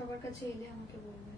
সবার কাছে এলে আমাকে বলবে।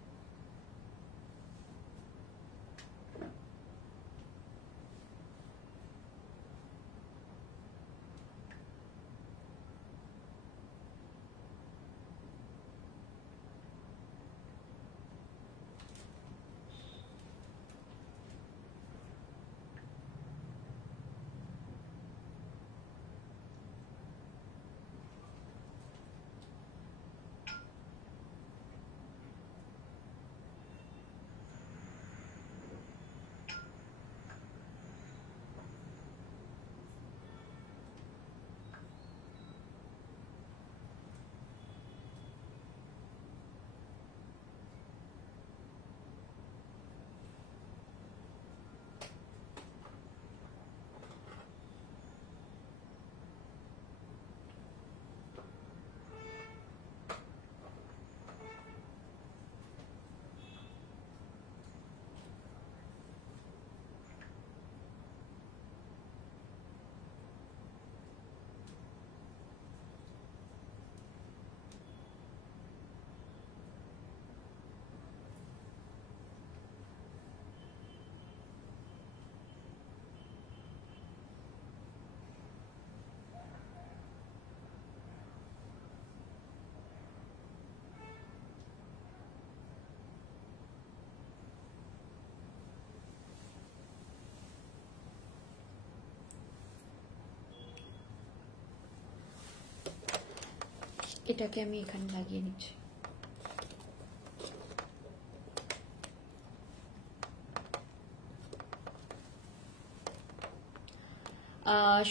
এটাকে আমি এখানে লাগিয়ে নিচ্ছি।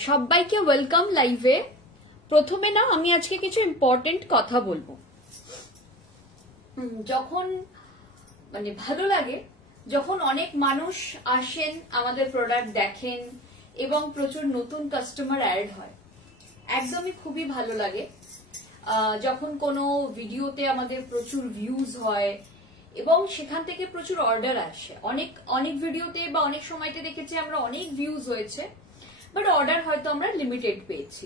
সবাইকে ওয়েলকাম লাইভে। প্রথমে না আমি আজকে কিছু ইম্পর্টেন্ট কথা বলবো। যখন মানে ভালো লাগে যখন অনেক মানুষ আসেন আমাদের প্রোডাক্ট দেখেন এবং প্রচুর নতুন কাস্টমার অ্যাড হয়, একদমই খুবই ভালো লাগে। যখন কোনো ভিডিওতে আমাদের প্রচুর ভিউজ হয় এবং সেখান থেকে প্রচুর অর্ডার আসে। অনেক ভিডিওতে বা অনেক সময়তে দেখেছি আমরা অনেক ভিউজ হয়েছে, বাট অর্ডার হয়তো আমরা লিমিটেড পেয়েছি।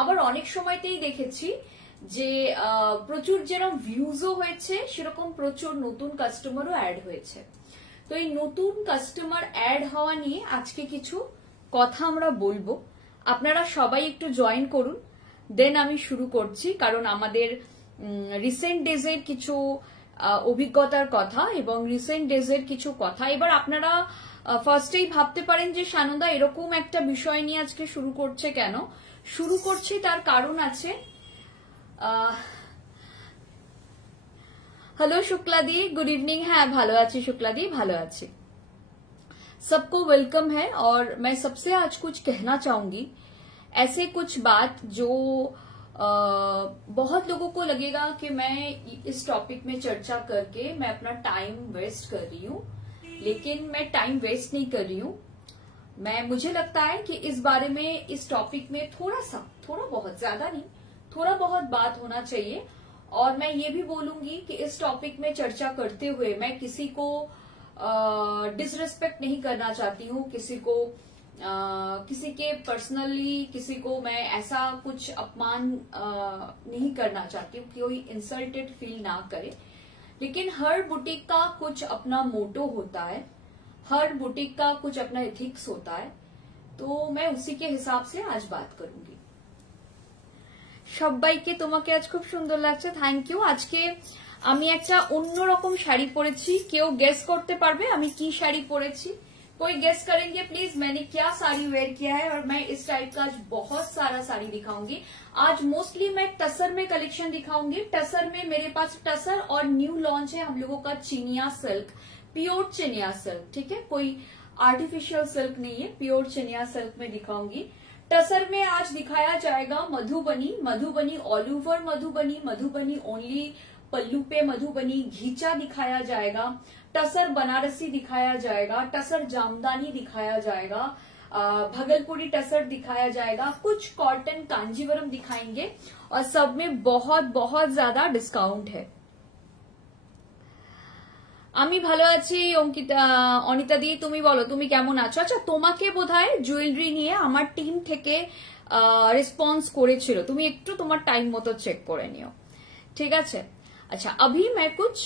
আবার অনেক সময়তেই দেখেছি যে প্রচুর যেরকম ভিউজও হয়েছে সেরকম প্রচুর নতুন কাস্টমারও অ্যাড হয়েছে। তো এই নতুন কাস্টমার অ্যাড হওয়া নিয়ে আজকে কিছু কথা আমরা বলবো। আপনারা সবাই একটু জয়েন করুন, দেন আমি শুরু করছি। কারণ আমাদের রিসেন্ট ডেজের কিছু অভিজ্ঞতার কথা এবং রিসেন্ট ডেজের কিছু কথা। এবার আপনারা ফার্স্টেই ভাবতে পারেন যে সানন্দা এরকম একটা বিষয় নিয়ে আজকে শুরু করছে কেন? শুরু করছি তার কারণ আছে। हेलो शुक्ला दी, गुड इवनिंग। है भालो आची शुक्ला दी, भालो आची। सबको वेलकम है और मैं सबसे आज कुछ कहना चाहूंगी, ऐसे कुछ बात जो बहुत लोगों को लगेगा कि मैं इस टॉपिक में चर्चा करके मैं अपना टाइम वेस्ट कर रही हूँ, लेकिन मैं टाइम वेस्ट नहीं कर रही हूँ। मुझे लगता है कि इस बारे में, इस टॉपिक में थोड़ा बहुत, ज्यादा नहीं, थोड़ा बहुत बात होना चाहिए। और मैं ये भी बोलूंगी कि इस टॉपिक में चर्चा करते हुए मैं किसी को डिसरिस्पेक्ट नहीं करना चाहती हूँ, किसी के पर्सनली किसी को मैं ऐसा कुछ अपमान नहीं करना चाहती हूँ, कोई इंसल्टेड फील ना करे। लेकिन हर बुटीक का कुछ अपना मोटो होता है, हर बुटीक का कुछ अपना एथिक्स होता है, तो मैं उसी के हिसाब से आज बात करूंगी। সবাইকে তোমাকে আজ খুব সুন্দর লাগছে, থ্যাংক ইউ। আজকে আমি একটা অন্যরকম শাড়ি পরেছি। কেউ গেস করতে পারবে আমি কি শাড়ি পরেছি? कोई गेस करेंगे प्लीज? मैंने क्या साड़ी वेयर किया है? और मैं इस टाइप का आज बहुत सारा साड़ी दिखाऊंगी। आज मोस्टली मैं टसर में कलेक्शन दिखाऊंगी। टसर में मेरे पास टसर और न्यू लॉन्च है हम लोगों का चिनिया सिल्क, प्योर चिनिया सिल्क, ठीक है, कोई आर्टिफिशियल सिल्क नहीं है, प्योर चिनिया सिल्क में दिखाऊंगी। टसर में आज दिखाया जाएगा Madhubani all over Madhubani only pallu पे मधुबनी, घीचा दिखाया जाएगा, टसर बनारसी दिखाया जाएगा, टसर जामदानी दिखाया जाएगा, भगलपुरी टसर दिखाया जाएगा, कुछ कॉटन कांजीवरम दिखाएंगे और सब में बहुत बहुत ज्यादा डिस्काउंट है। আমি ভালো আছি অঙ্কিতা। অনিতা দি তুমি বলো তুমি কেমন আছো? আচ্ছা, তোমাকে বোধহয় জুয়েলারি নিয়ে আমার টিম থেকে রেসপন্স করেছিল, তুমি একটু তোমার টাইম মতো চেক করে নিও, ঠিক আছে? अच्छा, अभी मैं कुछ,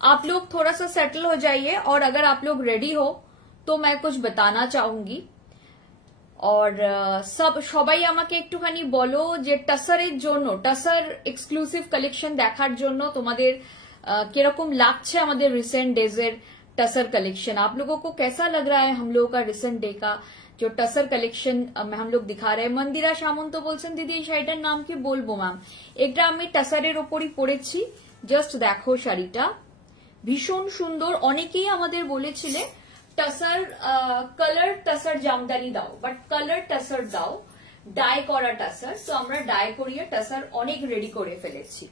आप लोग थोड़ा सा सेटल हो जाइए और अगर आप लोग रेडी हो तो मैं कुछ बताना चाहूंगी। और সবাই আমাকে একটুখানি বলো যে টাসারের জন্য, টাসার এক্সক্লুসিভ কালেকশন দেখার জন্য তোমাদের কিরকম লাগছে আমাদের রিসেंट डेजের टसर कलेक्शन। आप लोगों को कैसा लग रहा है हम लोगों का रिसेंट डे का जो टसर कलेक्शन हम लोग दिखा रहे हैं। मंदिरा सामন্ত বলছেন দিদি এই শাড়িটার নাম কি বলবো ম্যাম? এটা আমি টাসারের ওপরই পরেছি, জাস্ট দেখো শাড়িটা ভীষণ সুন্দর। অনেকেই আমাদের বলেছিলে টাসার কালার টাসার জামদানি দাও, বাট কালার টাসার দাও, ডাই করা টাসার। তো আমরা ডাই করিয়ে টাসার অনেক রেডি করে ফেলেছি।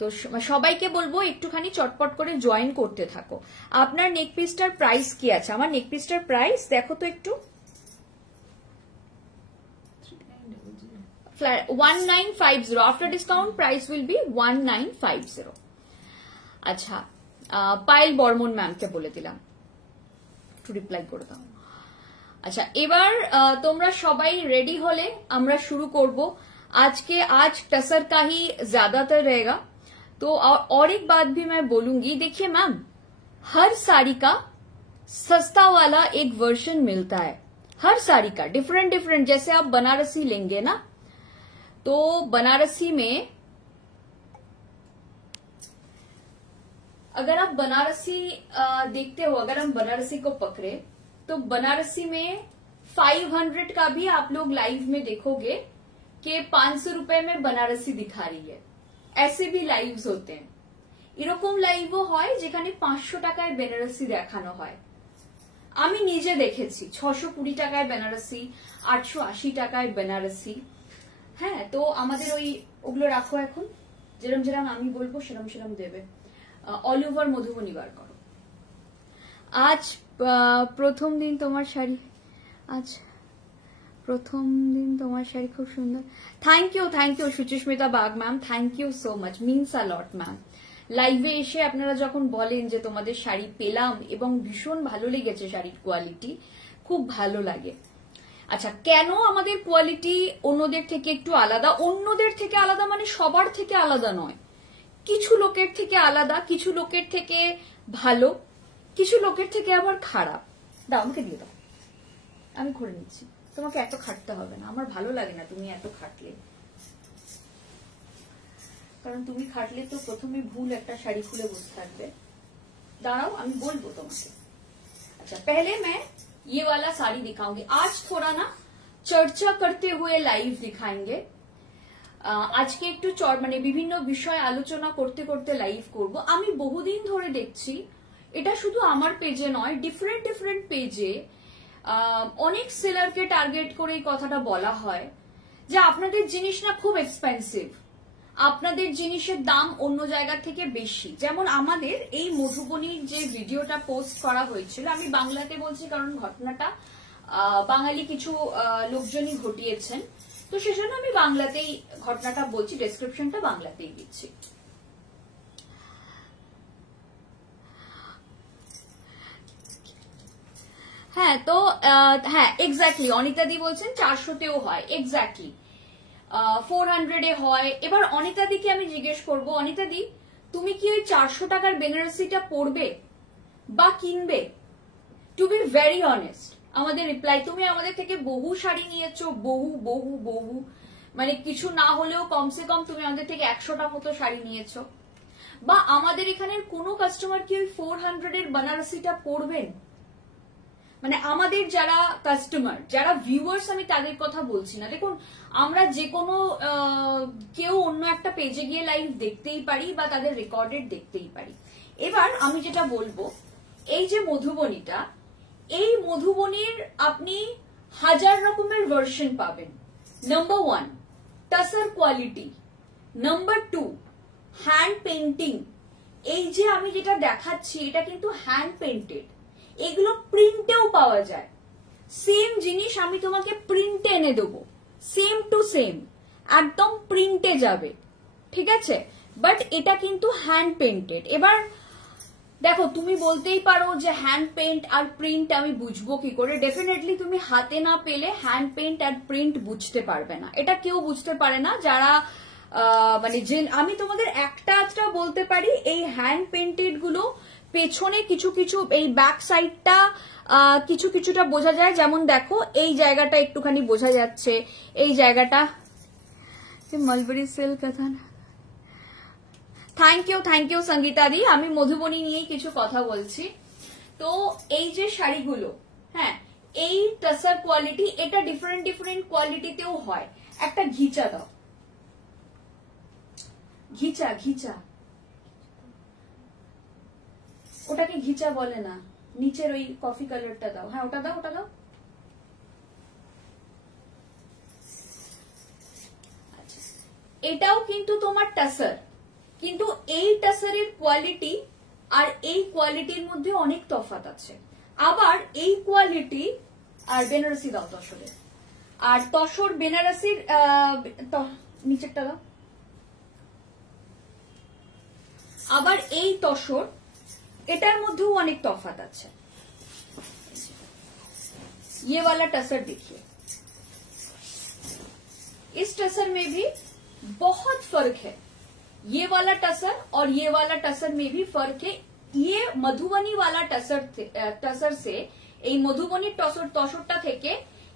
তো সবাইকে বলবো একটুখানি চটপট করে জয়েন করতে থাকো। আপনার নেক পিসটার প্রাইস কি আছে? আমার নেক পিসটার প্রাইস দেখো তো একটু, 1950। After discount price will B 1950। আচ্ছা, পায়েল বর্মন ম্যামকে বলে দিলাম একটু রিপ্লাই করে দাও। আচ্ছা, এবার তোমরা সবাই রেডি হলে আমরা শুরু করব। आज टसर का ही ज्यादातर रहेगा। तो और एक बात भी मैं बोलूंगी, देखिए मैम, हर साड़ी का सस्ता वाला एक वर्जन मिलता है, हर साड़ी का डिफरेंट डिफरेंट। जैसे आप बनारसी लेंगे ना, तो बनारसी में अगर आप बनारसी देखते हो, अगर हम बनारसी को पकड़े तो बनारसी में 500 का भी आप लोग लाइव में देखोगे कि 500 रुपए में बनारसी दिखा रही है। ऐसे भी लाइव्स होते हैं। এরকম লাইভও হয় যেখানে 500 টাকায় বেনারসি দেখানো হয়। আমি নিজে দেখেছি 620 টাকায় বেনারসি, 880 টাকায় বেনারসি। হ্যাঁ, তো আমাদের ওগুলো রাখো এখন, যেরকম যেরকম আমি বলবো সেরকম সেরকম দেবে। অল ওভার মধুবনী বার করো। আজ প্রথম দিন তোমার শাড়ি, আজ প্রথম দিন তোমার শাড়ি খুব সুন্দর। Thank you Suchismita Bag ma'am, thank you so much, means a lot ma'am. লাইভে এসে আপনারা যখন বলেন যে তোমাদের শাড়ি পেলাম এবং ভীষণ ভালো লেগেছে, শাড়ির কোয়ালিটি খুব ভালো লাগে। আচ্ছা, কেন আমাদের কোয়ালিটি অন্যদের থেকে একটু আলাদা? অন্যদের থেকে আলাদা মানে সবার থেকে আলাদা নয়, কিছু লোকের থেকে আলাদা, কিছু লোকের থেকে ভালো, কিছু লোকের থেকে আবার খারাপ। দাও, আমাকে দিয়ে দাও, আমি করে নিচ্ছি। তোমাকে এত খাটতে হবে না, আমার ভালো লাগে না তুমি এত খাটলে, কারণ তুমি খাটলে তো প্রথমে ভুল একটা শাড়ি খুলে বসে থাকবে। দাঁড়াও, আমি বলবো তোমাকে। अच्छा, पहले मैं ये वाला साड़ी दिखाऊंगी। आज थोड़ा ना चर्चा करते हुए लाइव दिखाएंगे। আজকে একটু মানে বিভিন্ন বিষয় আলোচনা করতে করতে লাইভ করব। আমি বহুদিন ধরে দেখছি, এটা শুধু আমার পেজে নয়, ডিফারেন্ট ডিফারেন্ট পেজে অনেক সেলারকে টার্গেট করে এই কথাটা বলা হয় যে আপনাদের জিনিস না খুব এক্সপেন্সিভ, আপনাদের জিনিসের দাম অন্য জায়গা থেকে বেশি। যেমন আমাদের এই মধুবনীর যে ভিডিওটা পোস্ট করা হয়েছিল, আমি বাংলাতে বলছি কারণ ঘটনাটা বাঙালি কিছু লোকজনই ঘটিয়েছেন, তো সেজন্য আমি বাংলাতেই ঘটনাটা বলছি, ডেসক্রিপশনটা বাংলাতেই দিচ্ছি। হ্যাঁ, তো হ্যাঁ এক্স্যাক্টলি অনিতা দি বলছেন 400-তেও হয়, এক্স্যাক্টলি 400-এ হয়। এবার অনিতা দিকে আমি জিজ্ঞেস করব, অনিতা দি তুমি কি ওই 400 টাকার বেনারসিটা পরবে বা কিনবে? টু বি ভেরি অনেস্ট, আমাদের রিপ্লাই, তুমি আমাদের থেকে বহু শাড়ি নিয়েছো, বহু বহু বহু, মানে কিছু না হলেও কমসে কম তুমি আমাদের থেকে 100টা মতো শাড়ি নিয়েছো, বা আমাদের এখানের কোনো কাস্টমার কি ওই 400-এর বেনারসিটা পরবেন? মানে আমাদের যারা কাস্টমার, যারা ভিউয়ার্স, আমি তাদের কথা বলছি না। দেখুন, আমরা যে কোনো কেউ অন্য একটা পেজে গিয়ে লাইভ দেখতেই পারি বা তাদের রেকর্ডেড দেখতেই পারি। এবার আমি যেটা বলবো, এই যে মধুবনীটা, এই মধুবনীর আপনি 1000 রকমের ভার্সন পাবেন। Number 1 tussar quality, number 2 hand painting. এই যে আমি যেটা দেখাচ্ছি এটা কিন্তু হ্যান্ড পেন্টেড, এগুলো প্রিন্টেও পাওয়া যায়। সেম জিনিস আমি তোমাকে প্রিন্টে এনে দেবো, সেম টু সেম একদম প্রিন্টে যাবে, ঠিক আছে? বাট এটা কিন্তু হ্যান্ড পেন্টেড। এবার দেখো, তুমি বলতেই পারো যে হ্যান্ড পেন্ট আর প্রিন্ট আমি বুঝবো কি করে? ডেফিনেটলি তুমি হাতে না পেলে হ্যান্ড পেন্ট আর প্রিন্ট বুঝতে পারবে না, এটা কেউ বুঝতে পারে না যারা মানে যে আমি তোমাদের একটা বলতে পারি, এই হ্যান্ড পেন্টেড গুলো পেছনে কিছু কিছু এই ব্যাক সাইডটা কিছু কিছুটা বোঝা যায়, যেমন দেখো এই জায়গাটা একটুখানি বোঝা যাচ্ছে, এই জায়গাটা মালবেরি সিল্ক কথা। থ্যাংক ইউ সঙ্গীতা দি, আমি মধুবনী নিয়েই কিছু কথা বলছি। তো এই যে শাড়িগুলো, হ্যাঁ এই টাসার কোয়ালিটি, এটা ডিফারেন্ট ডিফারেন্ট কোয়ালিটিতেও হয়। একটা ঘিচা দাও, ঘিচা ঘিচা, ওটাকে ঘিচা বলে না, নিচের ওই কফি কালারটা দাও, হ্যাঁ ওটা দাও, ওটা দাও। আচ্ছা, এটাও কিন্তু তোমার টাসার, কিন্তু এই টাসারের কোয়ালিটি আর এই কোয়ালিটির মধ্যে অনেক তফাৎ আছে। আবার এই কোয়ালিটি আর বেনারসি দাও তসরের, আর তসর বেনারসির নিচেরটা দাও। আবার এই তসর এটার মধ্যেও অনেক তফাৎ আছে। ये वाला टसर देखिए, इस टसर में भी बहुत फर्क है। ये वाला टसर और ये वाला टसर में भी फर्क है। ये मधुबनी वाला टसर से এই মধুবনী তসরটা থেকে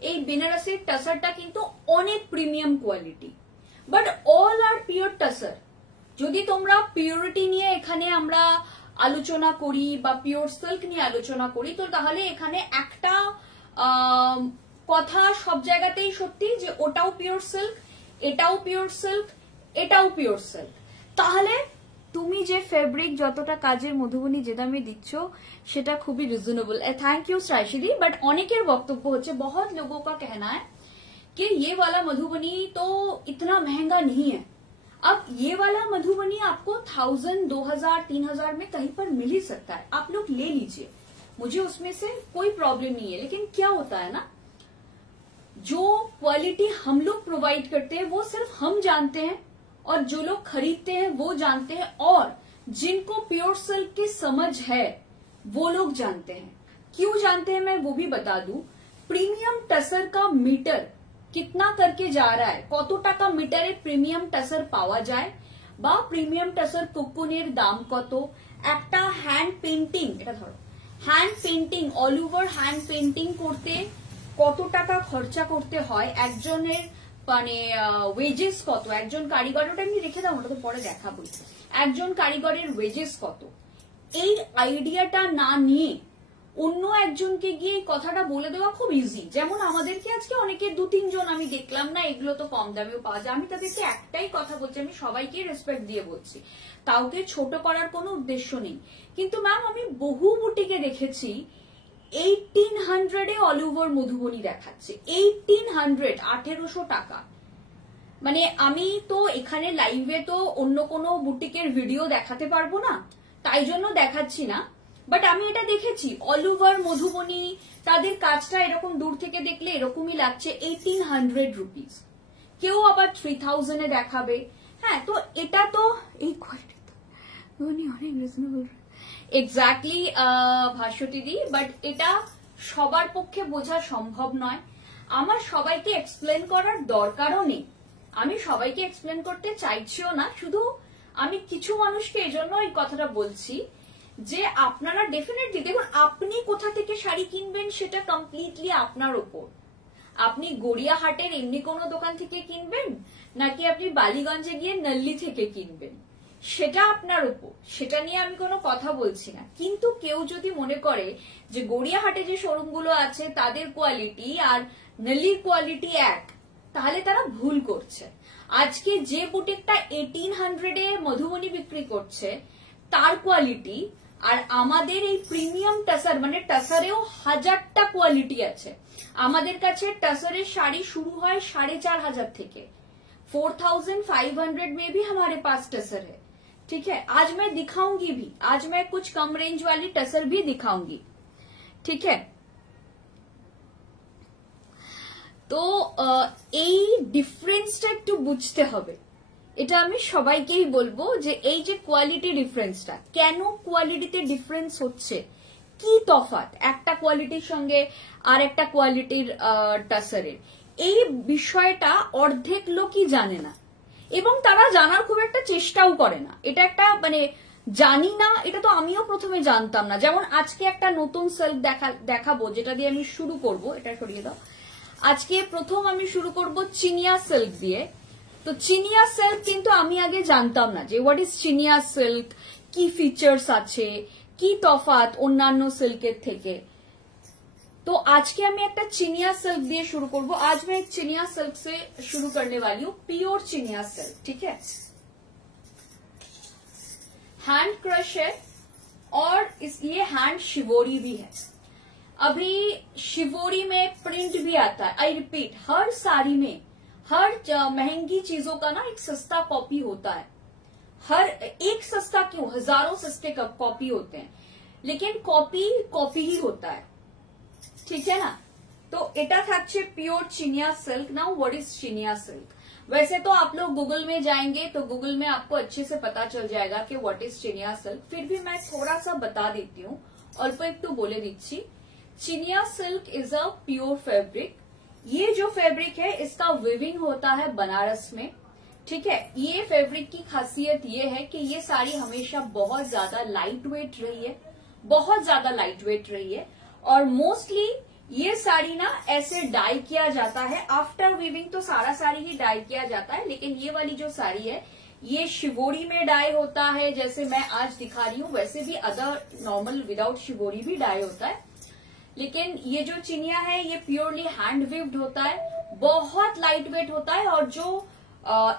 এই বেনারসির টাসারটা কিন্তু অনেক premium quality, but all are pure tussar. যদি তোমরা পিওরিটি নিয়ে এখানে আমরা আলোচনা করি বা পিওর সিল্ক নিয়ে আলোচনা করি, তো তাহলে এখানে একটা কথা সব জায়গাতেই সত্যি যে ওটাও পিওর সিল্ক, এটাও পিওর সিল্ক, এটাও পিওর সিল্ক। তাহলে তুমি যে ফেব্রিক যতটা কাজের মধুবনী যে দামে দিচ্ছ সেটা খুবই রিজনেবল। थैंक यू श्राइशिदी। बट অনেকের বক্তব্য হচ্ছে, बहुत लोगों का कहना है कि ये वाला मधुबनी तो इतना महंगा नहीं है। अब ये वाला मधुबनी आपको 1000, 2000, 3000 में कहीं पर मिल ही सकता है, आप लोग ले लीजिए, मुझे उसमें से कोई प्रॉब्लम नहीं है। लेकिन क्या होता है ना, जो क्वालिटी हम लोग प्रोवाइड करते हैं वो सिर्फ हम जानते हैं, और जो लोग खरीदते हैं वो जानते हैं, और जिनको प्योर सिल्क की समझ है वो लोग जानते हैं। क्यों जानते हैं मैं वो भी बता दूं। प्रीमियम टसर का मीटर कितना करके जा रहा है, কত টাকা মিটারে প্রিমিয়াম টাসার পাওয়া যায়, বা প্রিমিয়াম টাসার কোকুনের দাম কত, একটা হ্যান্ড পেন্টিং, এটা ধরো hand painting, all over hand painting করতে কত টাকা খরচা করতে হয়, একজনের মানে ওয়েজেস কত, একজন কারিগর, ওটা আমি রেখে দাও, ওটা তো পরে দেখাবো, একজন কারিগরের ওয়েজেস কত, এই আইডিয়াটা না নিয়ে অন্য একজনকে গিয়ে এই কথাটা বলে দেওয়া খুব ইজি। যেমন আমাদেরকে আজকে অনেকে 2-3 জন আমি দেখলাম না, এগুলো তো কম দামেও পাওয়া যায়, আমি তাদেরকে একটাই কথা বলছি, আমি সবাইকে রেসপেক্ট দিয়ে বলছি, কাউকে ছোট করার কোনো উদ্দেশ্য নেই। কিন্তু ম্যাম আমি বহু বুটিকে দেখেছি 1800 এ অল ওভার মধুবনী দেখাচ্ছে, 1800, 1800 টাকা। মানে আমি তো এখানে লাইভে তো অন্য কোনো বুটিকের ভিডিও দেখাতে পারবো না, তাই জন্য দেখাচ্ছি না, বাট আমি এটা দেখেছি অল ওভার মধুবনী, তাদের কাজটা এরকম দূর থেকে দেখলে এরকমই লাগছে 1800 রুপিস, কেউ আবার 3000 এ দেখাবে। হ্যাঁ, তো এটা তো এই কোয়ালিটি অনেক reasonable exactly Bhaswati the, but এটা সবার পক্ষে বোঝা সম্ভব নয়। আমার সবাইকে এক্সপ্লেন করার দরকারও নেই, আমি সবাইকে এক্সপ্লেন করতে চাইছিও না, শুধু আমি কিছু মানুষকে এজন্য এই কথাটা বলছি যে আপনারা ডেফিনেটলি দেখুন, আপনি কোথা থেকে শাড়ি কিনবেন সেটা কমপ্লিটলি আপনার উপর। আপনি গড়িয়াহাটের এমনি কোনো দোকান থেকে কিনবেন নাকি আপনি বালিগঞ্জে গিয়ে নল্লি থেকে কিনবেন, সেটা আপনার উপর, সেটা নিয়ে আমি কোনো কথা বলছি না। কিন্তু কেউ যদি মনে করে যে গড়িয়াহাটে যে শোরুমগুলো আছে তাদের কোয়ালিটি আর নল্লির কোয়ালিটি এক, তাহলে তারা ভুল করছে। আজকে যে বুটিকটা 1800 এ মধুবনী বিক্রি করছে তার কোয়ালিটি আর আমাদের এই প্রিমিয়াম টাসার, মানে টাসারেও 1000টা কোয়ালিটি আছে। আমাদের কাছে টাসারের শাড়ি শুরু হয় 4500 থেকে, 4500 में भी हमारे पास टसर है। ठीक है, आज मैं दिखाऊंगी भी, आज मैं कुछ कम रेंज वाली टसर भी दिखाऊंगी। ठीक है, তো এই ডিফারেন্সটা একটু বুঝতে হবে, এটা আমি সবাইকেই বলবো যে এই যে কোয়ালিটি ডিফারেন্সটা, কেন কোয়ালিটিতে ডিফারেন্স হচ্ছে, কি তফাৎ একটা কোয়ালিটির সঙ্গে আর একটা কোয়ালিটির টাসারের, এই বিষয়টা অর্ধেক লোকই জানে না। এবং তারা জানার খুব একটা চেষ্টাও করে না। এটা একটা মানে জানি না, এটা তো আমিও প্রথমে জানতাম না। যেমন আজকে একটা নতুন সিল্ক দেখাবো যেটা দিয়ে আমি শুরু করব, এটা সরিয়ে দাও। আজকে প্রথম আমি শুরু করব চিনিয়া সিল্ক দিয়ে। তো চিনিয়া সিল্ক কিন্তু আমি আগে জানতাম না যে হোয়াট ইজ চিনিয়া সিল্ক, কি ফিচার্স আছে, কি তফাৎ অন্যান্য সিল্কের থেকে। तो आज के मैं एक चिनिया सिल्क दिए शुरू करबो। आज मैं एक चिनिया सिल्क से शुरू करने वाली हूँ, प्योर चिनिया सिल्क, ठीक है। हैंड क्रश है और ये हैंड शिवोरी भी है। अभी शिवोरी में प्रिंट भी आता है। आई रिपीट, हर साड़ी में, हर महंगी चीजों का ना एक सस्ता कॉपी होता है। हर एक सस्ता क्यों, हजारों सस्ते कॉपी होते हैं, लेकिन कॉपी ही होता है, ठीक है ना। तो এটা থাকছে pure Chiniya silk. Now what is Chiniya silk? वैसे तो आप लोग गूगल में जाएंगे तो गूगल में आपको अच्छे से पता चल जाएगा कि व्हाट इज चिनिया सिल्क। फिर भी मैं थोड़ा सा बता देती हूँ, अल्प एक तो बोले दीची। Chiniya silk is a pure fabric. ये जो फैब्रिक है इसका वीविंग होता है बनारस में, ठीक है। ये फैब्रिक की खासियत ये है कि ये साड़ी हमेशा बहुत ज्यादा लाइट वेट रही है, बहुत ज्यादा लाइट वेट रही है। और मोस्टली ये साड़ी ना ऐसे डाई किया जाता है आफ्टर वीविंग। तो सारा साड़ी ही डाई किया जाता है, लेकिन ये वाली जो साड़ी है ये शिवोरी में डाई होता है, जैसे मैं आज दिखा रही हूँ। वैसे भी अदर नॉर्मल विदाउट शिवोरी भी डाई होता है, लेकिन ये जो चिनिया है ये प्योरली हैंड वीव्ड होता है, बहुत लाइट वेट होता है। और जो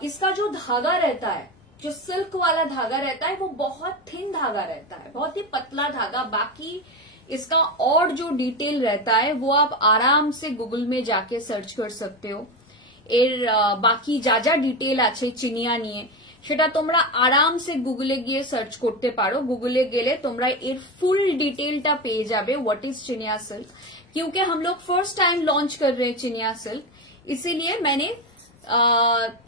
इसका जो धागा रहता है, जो सिल्क वाला धागा रहता है, वो बहुत थिन धागा रहता है, बहुत ही पतला धागा। बाकी इसका और जो डिटेल रहता है वो आप आराम से गूगल में जाके सर्च कर सकते हो। एर बाकी যা যা ডিটেল আছে চিনিয়া নিয়ে সেটা তোমরা আরাম से গুগলে গিয়ে সার্চ করতে পারো। গুগলে গেলে তোমরা এর ফুল ডিটেলটা পেয়ে যাবে व्हाट इज चिनिया सिल्क। क्योंकि हम लोग फर्स्ट टाइम लॉन्च कर रहे हैं चिनिया सिल्क, इसीलिए मैंने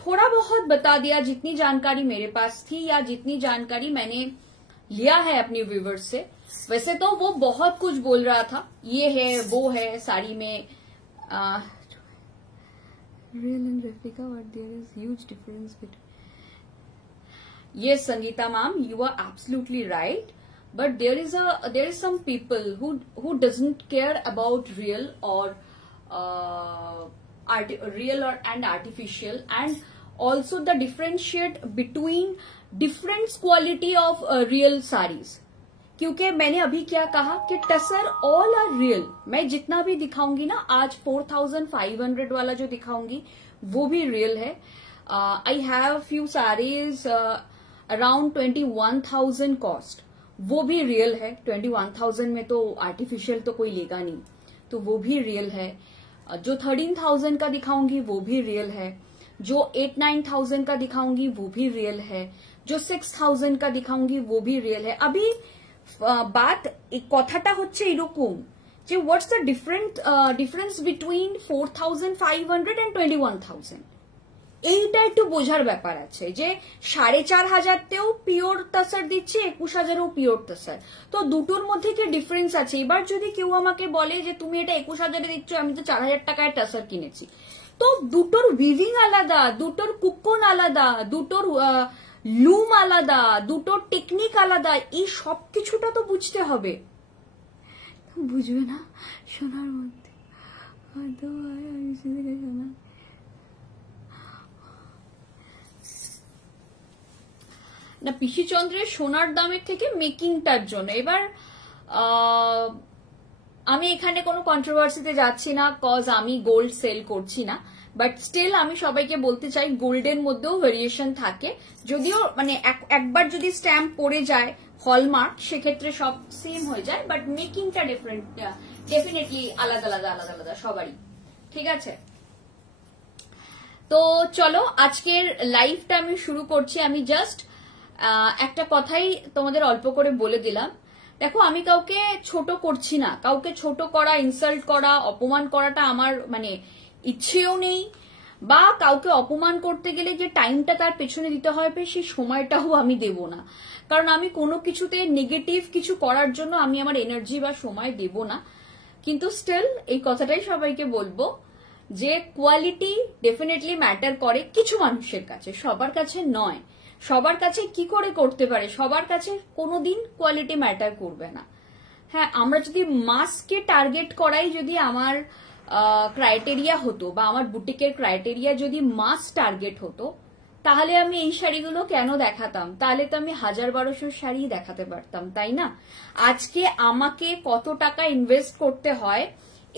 थोड़ा बहुत बता दिया जितनी जानकारी मेरे पास थी या जितनी जानकारी मैंने लिया है अपने व्यूवर्स से। वैसे तो वो बहुत कुछ बोल रहा था, ये है वो है साड़ी में real and replica, but there is huge difference between. Yes Sangeeta ma'am, you are absolutely right, but there is some people who doesn't care about real और and artificial, and also the differentiate between different quality of real sarees। क्योंकि मैंने अभी क्या कहा कि tussar all are real. मैं जितना भी दिखाऊंगी ना, आज 4500 वाला जो दिखाऊंगी वो भी रियल है। I have few saris around 21,000 cost, वो भी रियल है। 21,000 में तो आर्टिफिशियल तो कोई लेगा नहीं, तो वो भी रियल है। जो 13,000 का दिखाऊंगी वो भी रियल है, जो 8-9,000 का दिखाऊंगी वो भी रियल है, जो 6,000 का दिखाऊंगी वो भी रियल है। अभी बात कथाटा होच्छे एरकम যে what's the difference between 4,500 and 21,000। এইটা একটু বোঝার ব্যাপার আছে যে 4,500তেও পিওর তসর দিচ্ছি, 21,000এও পিওর তসর। তো দুটোর মধ্যে কি ডিফারেন্স আছে? এবার যদি কেউ আমাকে বলে যে তুমি এটা 21,000এ দিচ্ছ, আমি তো 4,000 টাকায় তসর কিনেছি, তো দুটোর উইভিং আলাদা, দুটোর কুকন আলাদা, দুটোর লুম আলাদা, দুটোর টেকনিক আলাদা, এই সবকিছুটা তো বুঝতে হবে। বুঝবে না সোনার মধ্যে না, পিসিচন্দ্রের সোনার দামের থেকে মেকিংটার জন্য। এবার আমি এখানে কোনো কন্ট্রোভার্সিতে যাচ্ছি না, কজ আমি গোল্ড সেল করছি না, বাট স্টিল আমি সবাইকে বলতে চাই গোল্ডের মধ্যেও ভেরিয়েশন থাকে। যদিও মানে একবার যদি স্ট্যাম্প পড়ে যায় হলমার্ক, সেক্ষেত্রে সব সেম হয়ে যায়, বাট মেকিংটা ডিফারেন্ট, ডেফিনেটলি আলাদা আলাদা আলাদা আলাদা সবারই, ঠিক আছে। তো চলো আজকের লাইভটা আমি শুরু করছি। আমি জাস্ট একটা কথাই তোমাদের অল্প করে বলে দিলাম। দেখো, আমি কাউকে ছোট করছি না, কাউকে ছোট করা, ইনসাল্ট করা, অপমান করাটা আমার মানে ইচ্ছেও নেই, বা কাউকে অপমান করতে গেলে যে টাইমটা তার পেছনে দিতে হবে সেই সময়টাও আমি দেব না। কারণ আমি কোনো কিছুতে নেগেটিভ কিছু করার জন্য আমি আমার এনার্জি বা সময় দেব না। কিন্তু স্টিল এই কথাটাই সবাইকে বলবো যে কোয়ালিটি ডেফিনেটলি ম্যাটার করে কিছু মানুষের কাছে, সবার কাছে নয়। সবার কাছে কি করে করতে পারে, সবার কাছে কোনোদিন কোয়ালিটি ম্যাটার করবে না। হ্যাঁ, আমরা যদি মাসকে টার্গেট করাই যদি আমার ক্রাইটেরিয়া হতো, বা আমার বুটিকের ক্রাইটেরিয়া যদি মাস টার্গেট হতো, তাহলে আমি এই শাড়িগুলো কেন দেখাতাম? তাহলে তো আমি 1000-1200 শাড়ি দেখাতে পারতাম, তাই না? আজকে আমাকে কত টাকা ইনভেস্ট করতে হয়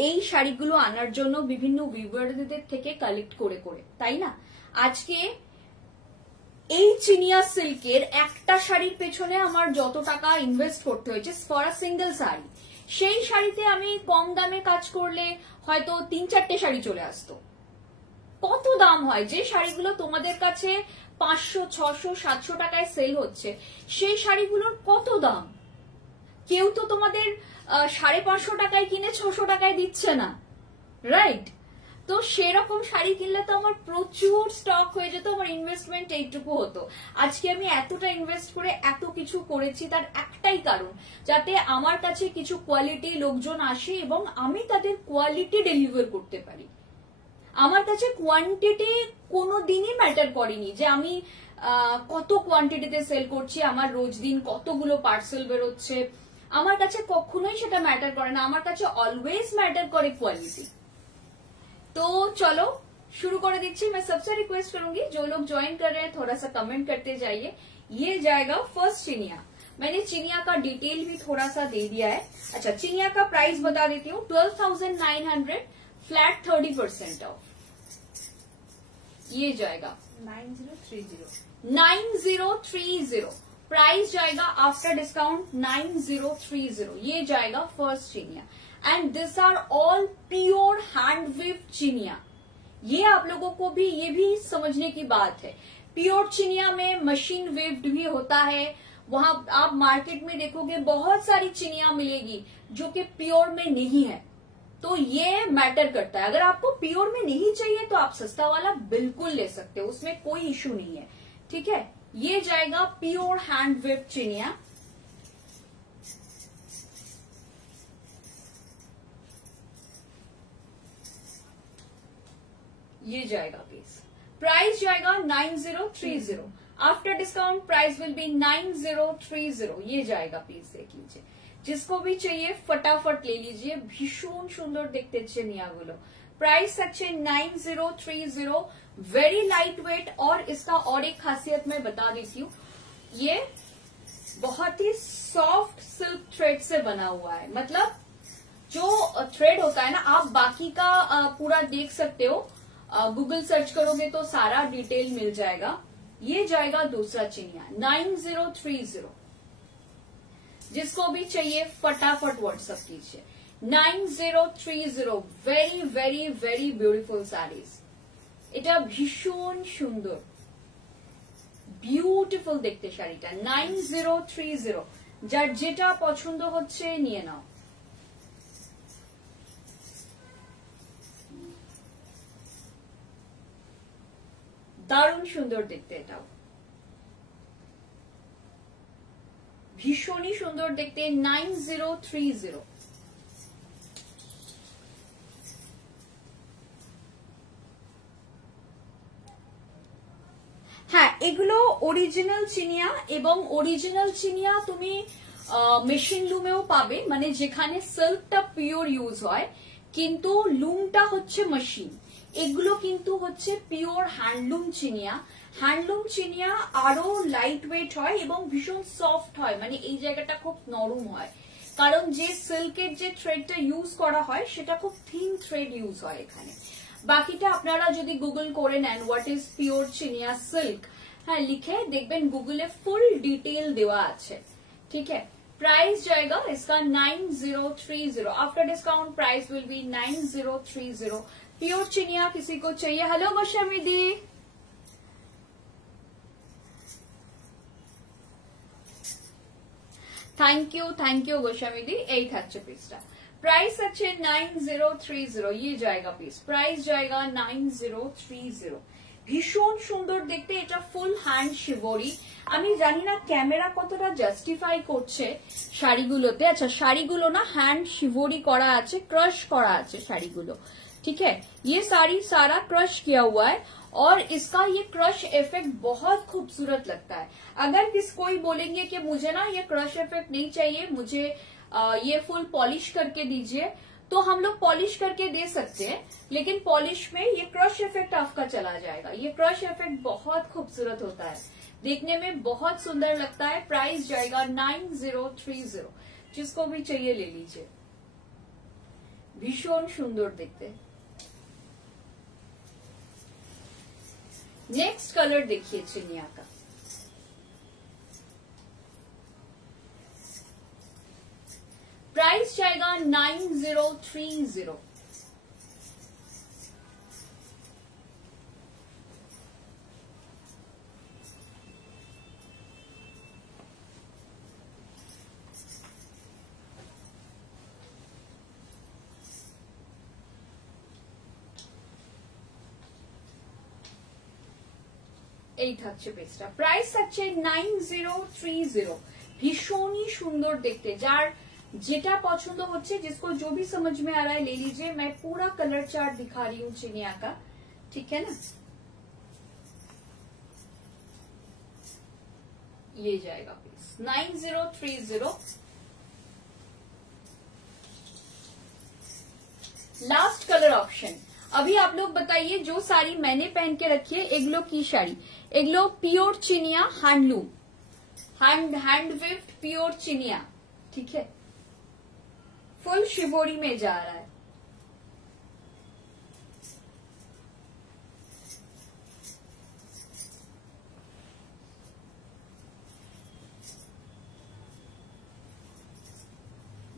এই শাড়িগুলো আনার জন্য বিভিন্ন ভিউয়ারদের থেকে কালেক্ট করে করে, তাই না? আজকে এই চিনিয়া সিল্কের একটা শাড়ির পেছনে আমার যত টাকা ইনভেস্ট করতে হয়েছে ফর আ সিঙ্গেল শাড়ি, সেই শাড়িতে আমি কম দামে কাজ করলে হয়তো 3-4টে শাড়ি চলে আসতো। কত দাম হয় যে শাড়িগুলো তোমাদের কাছে 500, 600, 700 টাকায় সেল হচ্ছে, সেই শাড়িগুলোর কত দাম? কেউ তো তোমাদের 550 টাকায় কিনে 600 টাকায় দিচ্ছে না, রাইট? তো সেরকম শাড়ি কিনলে তো আমার প্রচুর স্টক হয়ে যেত, আমার ইনভেস্টমেন্ট এইটুকু হতো। আজকে আমি এতটা ইনভেস্ট করে এত কিছু করেছি, তার একটাই কারণ, যাতে আমার কাছে কিছু কোয়ালিটি লোকজন আসে এবং আমি তাদের কোয়ালিটি ডেলিভার করতে পারি। আমার কাছে কোয়ান্টিটি কোনোদিনই ম্যাটার করেনি, যে আমি কত কোয়ান্টিটিতে সেল করছি, আমার রোজ দিন কতগুলো পার্সেল বেরোচ্ছে, আমার কাছে কখনোই সেটা ম্যাটার করে না। আমার কাছে অলওয়েজ ম্যাটার করে কোয়ালিটি। तो चलो शुरू कर दीजिए। मैं सबसे रिक्वेस्ट करूंगी जो लोग ज्वाइन कर रहे हैं थोड़ा सा कमेंट करते जाइए। ये जाएगा फर्स्ट चिनिया। मैंने चिनिया का डिटेल भी थोड़ा सा दे दिया है। अच्छा, चिनिया का प्राइस बता देती हूँ, 12,900 फ्लैट 30% ऑफ। ये जाएगा 9030 प्राइस जाएगा आफ्टर डिस्काउंट 9030। ये जाएगा first chiniya and this are all pure hand weave chiniya. ये आप लोगों को भी ये भी समझने की बात है, प्योर चिनिया में मशीन वेव्ड भी होता है। वहां आप मार्केट में देखोगे बहुत सारी चिनिया मिलेगी जो कि प्योर में नहीं है, तो ये मैटर करता है। अगर आपको प्योर में नहीं चाहिए तो आप सस्ता वाला बिल्कुल ले सकते हो, उसमें कोई इश्यू नहीं है, ठीक है। ये जाएगा प्योर हैंड वीव चिनिया। ये जाएगा पीस, प्राइस जाएगा 9030। After discount price will be 9030। ये जाएगा पीस, देख लीजिए। जिसको भी चाहिए फटाफट ले लीजिए, भीषण सुंदर देखते चिनियागुलो। प्राइस अच्छे 9030, वेरी लाइट वेट। और इसका और एक खासियत मैं बता देती हूँ, ये बहुत ही सॉफ्ट सिल्क थ्रेड से बना हुआ है। मतलब जो थ्रेड होता है ना, आप बाकी का पूरा देख सकते हो, गूगल सर्च करोगे तो सारा डिटेल मिल जाएगा। ये जाएगा दूसरा चिनिया 9030। जिसको भी चाहिए फटाफट व्हाट्सएप कीजिए 9030। Very very very beautiful saris. এটা ভীষণ সুন্দর, বিউটিফুল দেখতে শাড়িটা 9030। যার যেটা পছন্দ হচ্ছে নিয়ে নাও। দারুণ সুন্দর দেখতে, এটাও ভীষণই সুন্দর দেখতে 9030। হ্যাঁ, এগুলো অরিজিনাল চিনিয়া, এবং অরিজিনাল চিনিয়া তুমি মেশিন লুমেও পাবে, মানে যেখানে সিল্কটা পিওর ইউজ হয় কিন্তু লুমটা হচ্ছে মেশিন। এগুলো কিন্তু হচ্ছে পিওর হ্যান্ডলুম চিনিয়া। হ্যান্ডলুম চিনিয়া আরো লাইট ওয়েট হয় এবং ভীষণ সফট হয়, মানে এই জায়গাটা খুব নরম হয়, কারণ যে সিল্কের যে থ্রেডটা ইউজ করা হয় সেটা খুব থিন থ্রেড ইউজ হয় এখানে। বাকিটা আপনারা যদি গুগল করে নেন হোয়াট ইজ পিওর চিনিয়া সিল্ক, হ্যাঁ লিখে দেখবেন গুগলে ফুল ডিটেল দেওয়া আছে, ঠিক है। प्राइस जाएगा इसका 9030। After discount price will be 9030। Pure chiniya किसी को चाहिए? Hello Goswami di, thank you Goswami di. 8 अच्छे पीसटा प्राइस अच्छे 9030। ये जाएगा पीस, प्राइस जाएगा 9030। ভীষণ সুন্দর দেখতে, এটা ফুল হ্যান্ড শিবরি। আমি জানি না ক্যামেরা কতটা জাস্টিফাই করছে শাড়িগুলোতে। আচ্ছা, শাড়িগুলো না হ্যান্ড শিবরি করা আছে, ক্রাশ করা আছে শাড়িগুলো, ठीक है, ये साड़ी सारा क्रश किया हुआ है और इसका ये क्रश इफेक्ट बहुत खूबसूरत लगता है। अगर कोई बोलेंगे कि मुझे ना ये क्रश इफेक्ट नहीं चाहिए, मुझे ये फुल पॉलिश करके दीजिए, तो हम लोग पॉलिश करके दे सकते हैं, लेकिन पॉलिश में ये क्रश इफेक्ट आपका चला जाएगा। ये क्रश इफेक्ट बहुत खूबसूरत होता है, देखने में बहुत सुंदर लगता है। प्राइस जाएगा 9030, जिसको भी चाहिए ले लीजिए, भीषण सुंदर दिखते। नेक्स्ट कलर देखिए चिनिया का, प्राइस जाएगा 9030। এই থাকছে পেজটা, প্রাইস থাকছে 9030। ভীষণই সুন্দর দেখতে, যার जेटा पसंद होच्छे, जिसको जो भी समझ में आ रहा है ले लीजिए। मैं पूरा कलर चार्ट दिखा रही हूँ चिनिया का, ठीक है ना। ये जाएगा प्लीज 9030। Last colour option. अभी आप लोग बताइए, जो साड़ी मैंने पहन के रखी है, एग्लो की साड़ी, एग्लो प्योर चिनिया हैंडलूम, हैंड वेव्ड प्योर चिनिया, ठीक है, फुल शिवोरी में जा रहा है।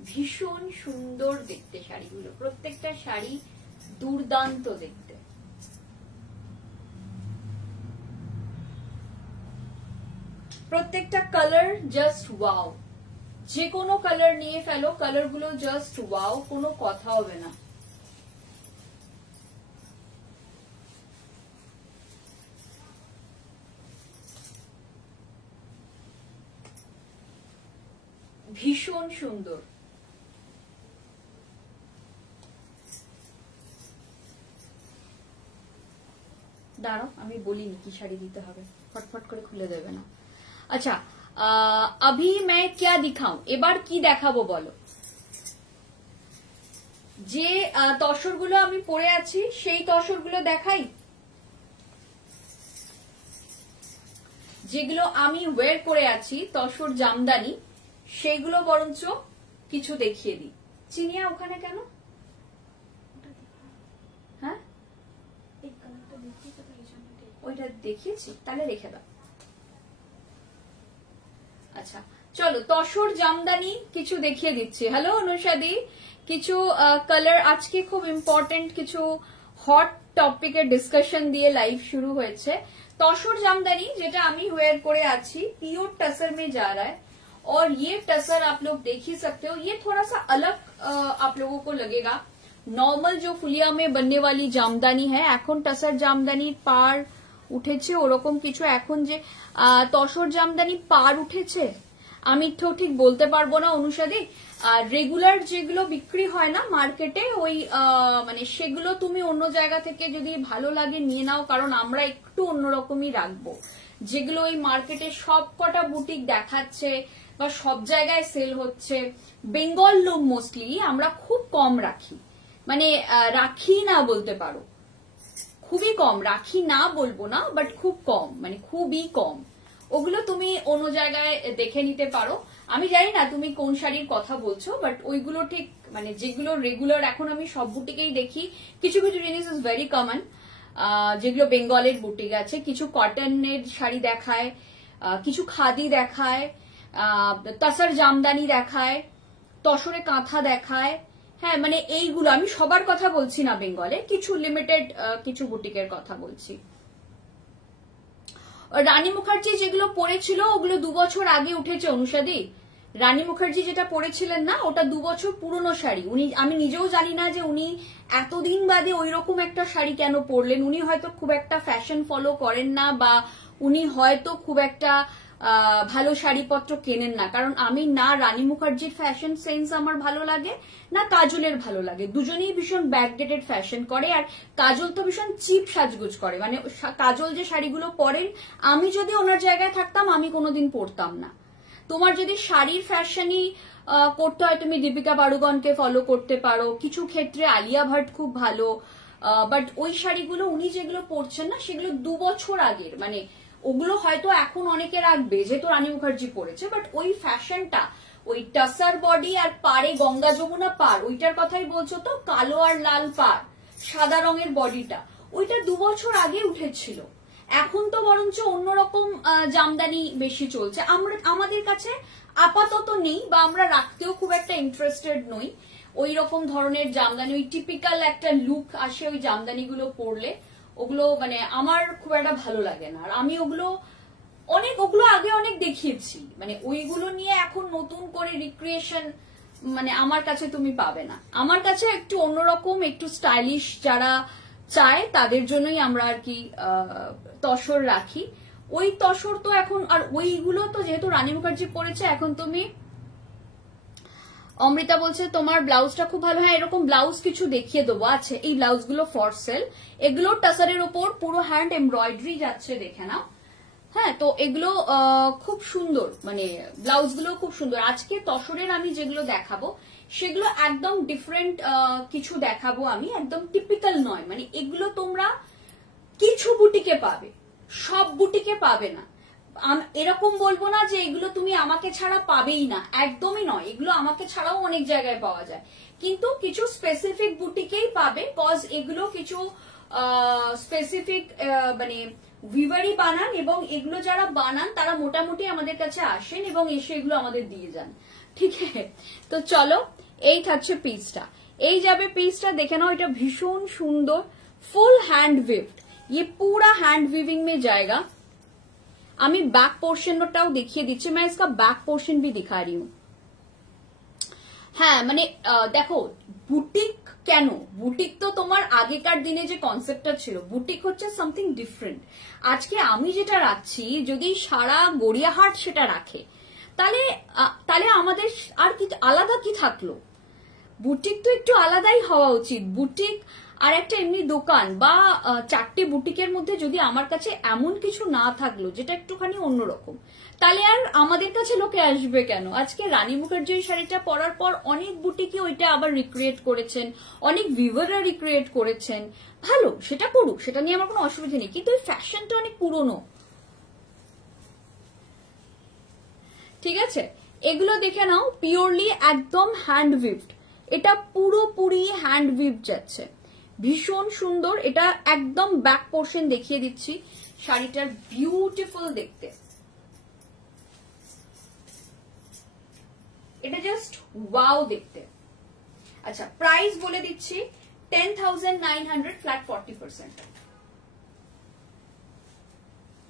ভীষণ সুন্দর দেখতে শাড়িগুলো, প্রত্যেকটা শাড়ি দুর্দান্ত দেখতে। প্রত্যেকটা কালার জাস্ট ওয়াও, যে কোনো কালার নিয়ে ফেলো, কালার গুলো জাস্ট ওয়াও, কোনো কথা হবে না। ভীষণ সুন্দর। দাঁড়াও, আমি বলিনি কি শাড়ি দিতে হবে, ফটফট করে খুলে দেবে না। আচ্ছা, अभी मैं क्या दिखाऊं, এবার কি দেখাবো বলো। যে তসরগুলো আমি পরে আছি সেই তসরগুলো দেখাই, যেগুলো আমি ওয়্যার করে আছি তসর জামদানি, সেগুলো বরঞ্চ কিছু দেখিয়ে দিই। চিনিয়া ওখানে কেন? হ্যাঁ, ওইটা দেখিয়েছি, তাহলে রেখে দাও। আচ্ছা চলো, তসর জামদানি কিছু দেখিয়ে দিচ্ছি। হ্যালো অনুষাদি, কিছু কালার, আজকে খুব ইম্পর্টেন্ট কিছু হট টপিকের ডিসকাশন দিয়ে লাইভ শুরু হয়েছে। तौशर जामदानी जेटा आमी वेयर करे आछी प्योर टसर में जा रहा है और ये टसर आप लोग देख ही सकते हो। ये थोड़ा सा अलग आप लोगों को लगेगा। नॉर्मल जो फुलिया में बनने वाली जामदानी है एखन टसर जामदानी पार उठेছে ওরকম কিছু এখন যে তসর জামদানি পার উঠেছে আমি তো ঠিক বলতে পারবো না অনুষাদি। রেগুলার যেগুলো বিক্রি হয় না মার্কেটে ওই মানে সেগুলো তুমি অন্য জায়গা থেকে যদি ভালো লাগে নিয়ে নাও, কারণ আমরা একটু অন্যরকমই রাখবো। যেগুলো ওই মার্কেটে সব কটা বুটিক দেখাচ্ছে বা সব জায়গায় সেল হচ্ছে, বেঙ্গল লোম মোস্টলি আমরা খুব কম রাখি, মানে রাখি না বলতে পারো, খুবই কম রাখি না বলবো না, বাট খুব কম, মানে খুবই কম। ওগুলো তুমি অন্য জায়গায় দেখে নিতে পারো। আমি জানি না তুমি কোন শাড়ির কথা বলছো, বাট ওইগুলো ঠিক মানে যেগুলো রেগুলার এখন আমি সব বুটিকেই দেখি। কিছু কিছু জিনিস ইজ ভেরি কমন, যেগুলো বেঙ্গলের বুটিক আছে, কিছু কটনের শাড়ি দেখায়, কিছু খাদি দেখায়, তসর জামদানি দেখায়, তসরে কাঁথা দেখায়। হ্যাঁ মানে এইগুলো আমি সবার কথা বলছি না, বেঙ্গলে কিছু লিমিটেড কিছু বুটিকের কথা বলছি। রানী মুখার্জি যেগুলো পরেছিল ওগুলো 2 বছর আগে উঠেছে অনুষাদি। রানী মুখার্জি যেটা পরেছিলেন না ওটা 2 বছর পুরনো শাড়ি। উনি আমি নিজেও জানি না যে উনি এতদিন বাদে ওইরকম একটা শাড়ি কেন পরলেন। উনি হয়তো খুব একটা ফ্যাশন ফলো করেন না, বা উনি হয়তো খুব একটা ভালো শাড়িপত্র কেনেন না, কারণ আমি না রানী মুখার্জির ফ্যাশন সেন্স আমার ভালো লাগে না কাজলের ভালো লাগে, দুজনেই ভীষণ ব্যাকডেটেড ফ্যাশন করে। আর কাজল তো ভীষণ চিপ সাজগুজ করে, মানে কাজল যে শাড়িগুলো পরেন আমি যদি ওনার জায়গায় থাকতাম আমি কোনোদিন পরতাম না। তোমার যদি শাড়ির ফ্যাশনই করতে হয় তুমি দীপিকা পাড়ুকনকে ফলো করতে পারো, কিছু ক্ষেত্রে আলিয়া ভাট খুব ভালো, বাট ওই শাড়িগুলো উনি যেগুলো পরছেন না সেগুলো 2 বছর আগের, মানে ওগুলো হয়তো এখন অনেকে রাখবে যেহেতু রানী মুখার্জি পরেছে, বাট ওই ফ্যাশনটা, ওই টাসার বডি আর পাড়ে গঙ্গা যমুনা পার, ওইটার কথাই বলছো তো, কালো আর লাল পার, সাদা রঙের বডিটা, ওইটা 2 বছর আগে উঠেছিল। এখন তো বরঞ্চ অন্যরকম জামদানি বেশি চলছে, আমাদের কাছে আপাতত নেই বা আমরা রাখতেও খুব একটা ইন্টারেস্টেড নই ওই রকম ধরনের জামদানি। ওই টিপিক্যাল একটা লুক আসে ওই জামদানিগুলো পরলে, ওগুলো মানে আমার খুব একটা ভালো লাগে না। আর আমি ওগুলো আগে অনেক দেখিয়েছি, মানে ওইগুলো নিয়ে এখন নতুন করে রিক্রিয়েশন মানে আমার কাছে তুমি পাবে না। আমার কাছে একটু অন্যরকম, একটু স্টাইলিশ যারা চায় তাদের জন্যই আমরা আর কি তসর রাখি। ওই তসর তো এখন আর ওইগুলো তো যেহেতু রানী মুখার্জি পরেছে, এখন তুমি অমৃতা বলছে তোমার ব্লাউজটা খুব ভালো। হ্যাঁ, এরকম ব্লাউজ কিছু দেখিয়ে দেবো। আছে এই ব্লাউজগুলো ফর সেল, এগুলো টাসারের ওপর পুরো হ্যান্ড এমব্রয়ডারি যাচ্ছে, দেখে নাও। হ্যাঁ, তো এগুলো খুব সুন্দর, মানে ব্লাউজগুলো খুব সুন্দর। আজকে তসরের আমি যেগুলো দেখাবো সেগুলো একদম ডিফারেন্ট কিছু দেখাবো আমি, একদম টিপিক্যাল নয়। মানে এগুলো তোমরা কিছু বুটিকে পাবে, সব বুটিকে পাবে না। এরকম বলবো না যে এগুলো তুমি আমাকে ছাড়া পাবেই না, একদমই নয়, এগুলো আমাকে ছাড়াও অনেক জায়গায় পাওয়া যায়, কিন্তু কিছু স্পেসিফিক বুটিকেই পাবে, কজ এগুলো কিছু স্পেসিফিক মানে ভিভারি বানান, এবং এগুলো যারা বানান তারা মোটামুটি আমাদের কাছে আসেন এবং এসে এগুলো আমাদের দিয়ে যান। ঠিক আছে, তো চলো এই থাকছে পিসটা, এই যাবে পিসটা, দেখে নাও। এটা ভীষণ সুন্দর, फुल हैंड विव्ड, ये पूरा हैंड विविंग में जाएगा। আমি बैक पोर्शनটাও দেখিয়ে দিচ্ছি, मैं इसका बैक पोर्शन भी दिखा रही हूँ। হ্যাঁ, মানে দেখো বুটিক কেন, বুটিক তো তোমার আগেকার দিনে যে কনসেপ্টটা ছিল, বুটিক হচ্ছে সামথিং ডিফারেন্ট। আজকে আমি যেটা রাখছি যদি সারা গড়িয়াহাট সেটা রাখে তাহলে আমাদের আর কি আলাদা কি থাকলো? বুটিক তো একটু আলাদাই হওয়া উচিত। বুটিক আর একটা এমনি দোকান বা 4টে বুটিকের মধ্যে যদি আমার কাছে এমন কিছু না থাকলো যেটা একটুখানি অন্যরকম, তাহলে আর আমাদের কাছে লোকে আসবে কেন? আজকে রানী মুখার্জির শাড়িটা পরার পর অনেক বুটিকে ওইটা আবার রিক্রিয়েট করেছেন, অনেক ভিভাররা রিক্রিয়েট করেছেন, ভালো, সেটা করুক, সেটা নিয়ে আমার কোনো অসুবিধা নেই, কিন্তু এই ফ্যাশনটা অনেক পুরনো। ঠিক আছে, এগুলো দেখে নাও, পিওরলি একদম হ্যান্ড উইভড, এটা পুরোপুরি হ্যান্ড উইভ যাচ্ছে, ভীষণ সুন্দর। এটা একদম ব্যাক পোর্শন দেখিয়ে দিচ্ছি, শাড়িটার বিউটিফুল দেখতে, এটা জাস্ট ওয়াও দেখতে। আচ্ছা, প্রাইস বলে দিচ্ছি 10,900 ফ্ল্যাট 40%।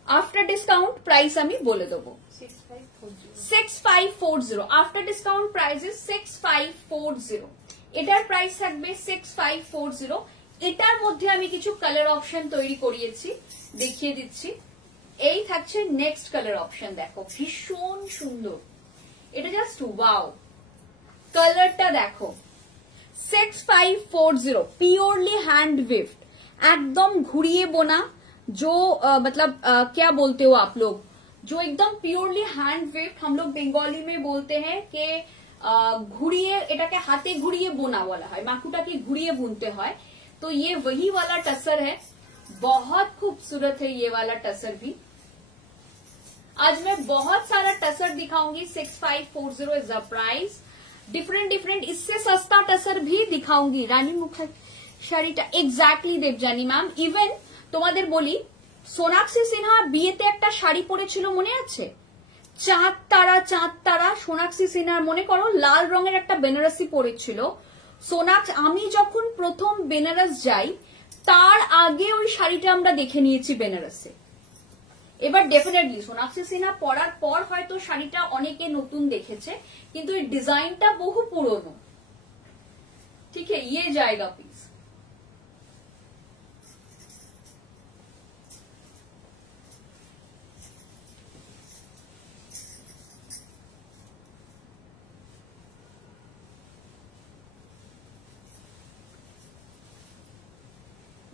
আফটার ডিসকাউন্ট প্রাইস আমি বলে দেবো 6540। After discount price is 6540। এটার প্রাইস থাকবে 6540। এটার মধ্যে আমি কিছু কালার অপশন তৈরি করিয়েছি, দেখিয়ে দিচ্ছি। এই থাকছে নেক্সট কালার অপশন, দেখো ভীষণ সুন্দর, এটা জাস্ট ওয়াও, কালারটা দেখো। 6540 प्योरली हैंड विफ्ट, एकदम घुड़िए बोना, जो मतलब क्या बोलते हो आप लोग, जो एकदम प्योरली हैंड विफ्ट, हम लोग बंगाली में बोलते हैं कि घुड़िए, এটাকে হাতে ঘুরিয়ে বোনা বলা হয়, মাকুটাকে ঘুরিয়ে বুনতে হয়। तो ये वही वाला टसर है, बहुत खूबसूरत है ये वाला टसर भी। आज मैं बहुत सारा टसर दिखाऊंगी। 6540 इज द प्राइस। डिफरेंट इससे सस्ता टसर भी दिखाऊंगी। रानी मुखार्जी শাড়িটা এক্স্যাক্টলি দেবজানি ম্যাম। ইভেন তোমাদের বলি, সোনাক্ষী সিনহা বিয়েতে একটা শাড়ি পরেছিল, মনে আছে? চাঁদ তারা সোনাক্ষী সিনহা, মনে করো লাল রঙের একটা বেনারসি পরেছিল আমি যখন প্রথম বেনারস যাই তার আগে ওই শাড়িটা আমরা দেখে নিয়েছি বেনারসে। এবার ডেফিনেটলি সোনাক্ষী সিনহা পরার পর হয়তো শাড়িটা অনেকে নতুন দেখেছে, কিন্তু এই ডিজাইনটা বহু পুরনো। ঠিক আছে, ये जाएगा प्लीज।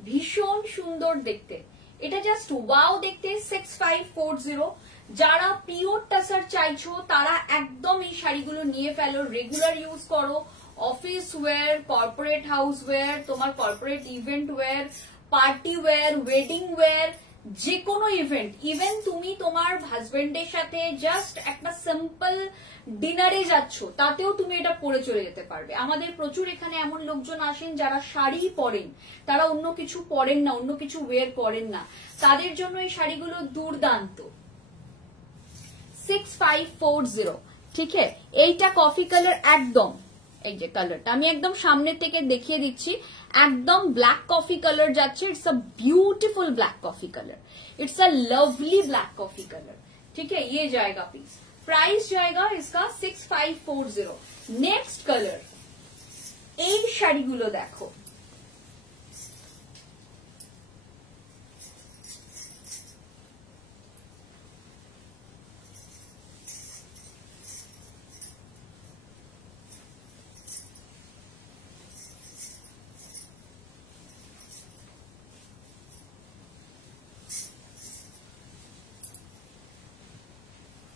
ভীষণ সুন্দর দেখতে, এটা জাস্ট ওয়াও দেখতে। 6540। যারা পিওর টাসার চাইছো তারা একদম এই শাড়িগুলো নিয়ে ফেলো, রেগুলার ইউজ করো, office wear, corporate house wear, তোমার corporate event wear, party wear, wedding wear, যে কোনো ইভেন্ট, ইভেন তুমি তোমার হাজবেন্ডের সাথে জাস্ট একটা সিম্পল ডিনারে যাচ্ছ তাতেও তুমি এটা পরে চলে যেতে পারবে। আমাদের প্রচুর এখানে এমন লোকজন আসেন যারা শাড়ি পরেন, তারা অন্য কিছু পরেন না, অন্য কিছু ওয়্যার করেন না, তাদের জন্য এই শাড়িগুলো দুর্দান্ত। 6540, ঠিক আছে। এইটা কফি কালার, একদম এই যে কালারটা আমি একদম সামনে থেকে দেখিয়ে দিচ্ছি, একদম ব্ল্যাক কফি কালার যাচ্ছে। It's a beautiful black coffee colour, it's a lovely black coffee colour, ठीक है। ये जाएगा पीस, प्राइस जाएगा इसका 6540। नेक्स्ट कलर, এই শাড়িগুলো দেখো,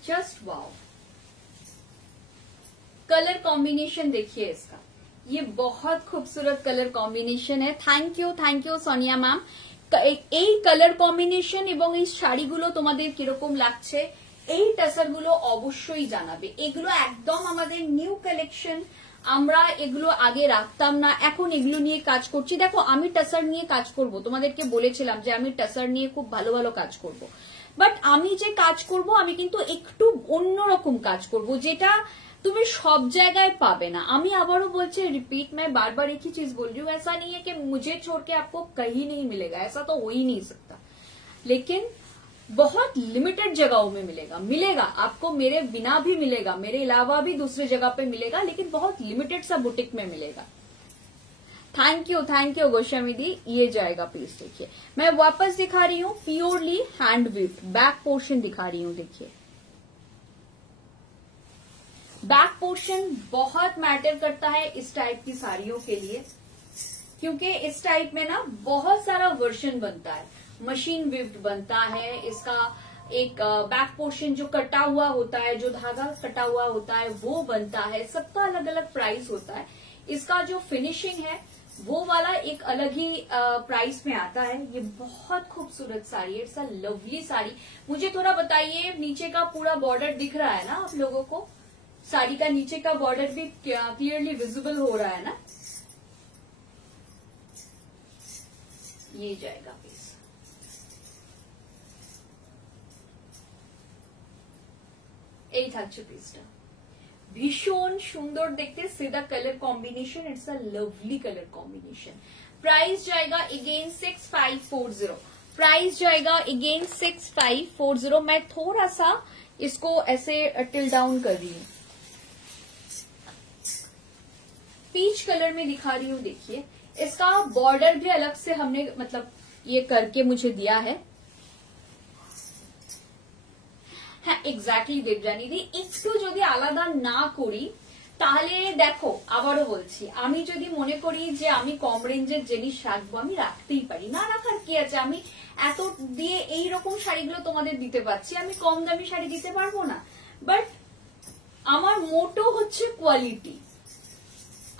जस्ट वाओ। कलर कॉम्बिनेशन देखिए इसका, ये बहुत खूबसूरत कलर कॉम्बिनेशन है। Thank you Sonia ma'am. এই কালার কম্বিনেশন এবং এই শাড়িগুলো তোমাদের কিরকম লাগছে, এই টাসারগুলো অবশ্যই জানাবে। এগুলো একদম আমাদের নিউ কালেকশন, আমরা এগুলো আগে রাখতাম না, এখন এগুলো নিয়ে কাজ করছি। দেখো আমি টাসার নিয়ে কাজ করব, তোমাদেরকে বলেছিলাম যে আমি টাসার নিয়ে খুব ভালো ভালো কাজ করব, বাট আমি যে কাজ করব আমি কিন্তু একটু অন্যরকম কাজ করব, যেটা তুমি सब जगह पावे ना। আমি আবারও বলছি, रिपीट, मैं बार बार एक ही चीज बोल रही हूँ, ऐसा नहीं है कि मुझे छोड़ के आपको कहीं नहीं मिलेगा, ऐसा तो हो ही नहीं सकता, लेकिन बहुत लिमिटेड जगहों में मिलेगा आपको, मेरे बिना भी मिलेगा, मेरे अलावा भी दूसरी जगह पे मिलेगा, लेकिन बहुत लिमिटेड सा बुटीक में मिलेगा। थैंक यू गोस्वामी दी। ये जाएगा पीस, देखिए मैं वापस दिखा रही हूँ, purely hand weaved back portion दिखा रही हूँ। देखिए बैक पोर्शन बहुत मैटर करता है इस टाइप की साड़ियों के लिए, क्योंकि इस टाइप में ना बहुत सारा वर्जन बनता है, मशीन विव्ड बनता है, इसका एक बैक पोर्शन जो कटा हुआ होता है, जो धागा कटा हुआ होता है वो बनता है, सबका अलग अलग प्राइस होता है। इसका जो फिनिशिंग है वो वाला एक अलग ही प्राइस में आता है। ये बहुत खूबसूरत साड़ी है, इट्स अ लवली साड़ी। मुझे थोड़ा बताइए, नीचे का पूरा बॉर्डर दिख रहा है ना आप लोगों को, साड़ी का नीचे का बॉर्डर भी क्लियरली विजिबल हो रहा है ना। ये जाएगा पीस, এই থাকছে পিসটা, ভীষণ সুন্দর দেখতে, सीधा colour combination, it's a lovely colour combination. Price जाएगा अगेन 6540, प्राइस जाएगा अगेन 6540। मैं थोड़ा सा इसको ऐसे टिल डाउन कर रही हूँ, पीच कलर में दिखा रही हूँ। देखिए इसका बॉर्डर भी अलग से हमने मतलब ये करके मुझे दिया है। হ্যাঁ এক্স্যাক্টলি দেবযানী দি, একটু যদি আলাদা না করি তাহলে দেখো, আবারও বলছি, আমি যদি মনে করি যে আমি কম রেঞ্জের জিনিস রাখবো, আমি রাখতেই পারি, না রাখার কি আছে। আমি এত দিয়ে এইরকম শাড়িগুলো তোমাদের দিতে পারছি, আমি কম দামি শাড়ি দিতে পারবো না, বাট আমার মোটো হচ্ছে কোয়ালিটি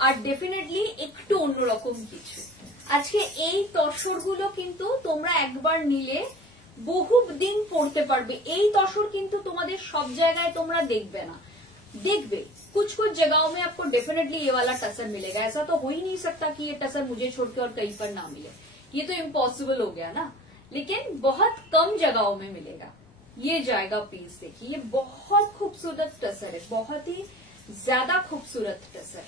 আর ডেফিনেটলি একটু অন্যরকম কিছু। আজকে এই তসরগুলো কিন্তু তোমরা একবার নিলে বহু দিন পড়তে পারবে। এই তসর কিন্তু তোমাদের सब जगह তোমরা দেখবে না, देखबे कुछ जगहों में आपको डेफिनेटली ये वाला टसर मिलेगा। ऐसा तो हो ही नहीं सकता कि ये टसर मुझे छोड़ के और कहीं पर ना मिले, ये तो इम्पॉसिबल हो गया ना, लेकिन बहुत कम जगहों में मिलेगा। ये जाएगा पीस, देखिए ये बहुत खूबसूरत टसर है, बहुत ही ज्यादा खूबसूरत टसर।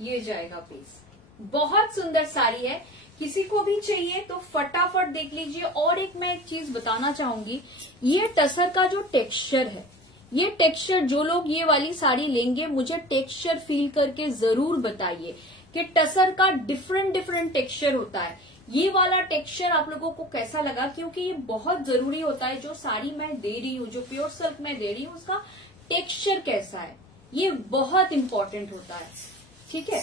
ये जाएगा पीस, बहुत सुंदर साड़ी है, किसी को भी चाहिए तो फटाफट देख लीजिए। और एक मैं एक चीज बताना चाहूंगी, ये टसर का जो टेक्सचर है, ये टेक्सचर जो लोग ये वाली साड़ी लेंगे मुझे टेक्सचर फील करके जरूर बताइए कि टसर का डिफरेंट टेक्सचर होता है। ये वाला टेक्सचर आप लोगों को कैसा लगा, क्योंकि ये बहुत जरूरी होता है। जो साड़ी मैं दे रही हूँ, जो प्योर सिल्क मैं दे रही हूँ, उसका टेक्सचर कैसा है, ये बहुत इंपॉर्टेंट होता है। ठीक है,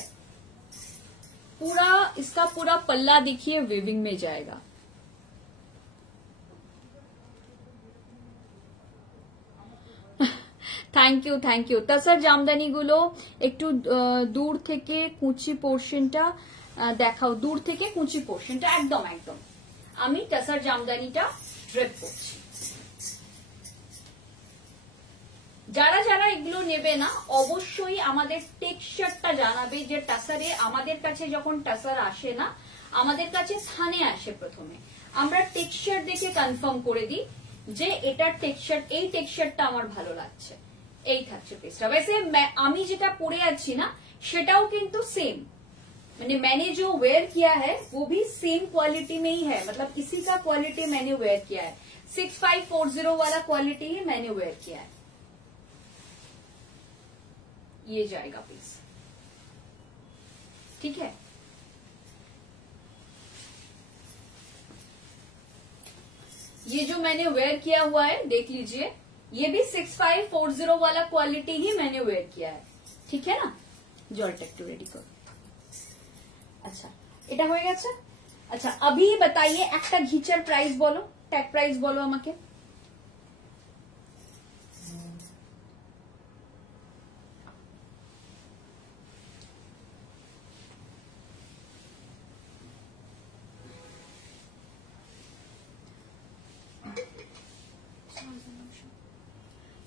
पूरा इसका पूरा पल्ला देखिए वेविंग में जाएगा। Thank you thank you. তাছাড়া জামদানিগুলো একটু দূর থেকে কুচি পোর্শনটা দেখাও, দূর থেকে কুচি পোর্শনটা একদম একদম। আমি টাসার জামদানিটা ড্রেপ করছি। যারা যারা এগুলো নেবে না অবশ্যই আমাদের টেক্সচারটা জানাবে, যে টাসারে আমাদের কাছে যখন টাসার আসে না, আমাদের কাছে থানে আসে, প্রথমে আমরা টেক্সচার দেখে কনফার্ম করে দিই যে এটার টেক্সচার, এই টেক্সচারটা আমার ভালো লাগছে, এই থাকছে পিসটা। वैसे আমি যেটা পরে আছি না সেটাও কিন্তু সেম, मैंने मैंने जो वेयर किया है वो भी सेम क्वालिटी में ही है, मतलब इसी का क्वालिटी मैंने वेयर किया है, 6540 वाला क्वालिटी ही मैंने वेयर किया है। ये जाएगा पीस, ठीक है। ये जो मैंने वेयर किया हुआ है देख लीजिए, ये भी 6540 वाला क्वालिटी ही मैंने वेयर किया है, ठीक है ना। জলটা একটু রেডি করো। আচ্ছা, এটা হয়ে গেছে। আচ্ছা, अभी बताइए একটা ঘিচার প্রাইস বলো, ট্যাগ প্রাইস বলো আমাকে।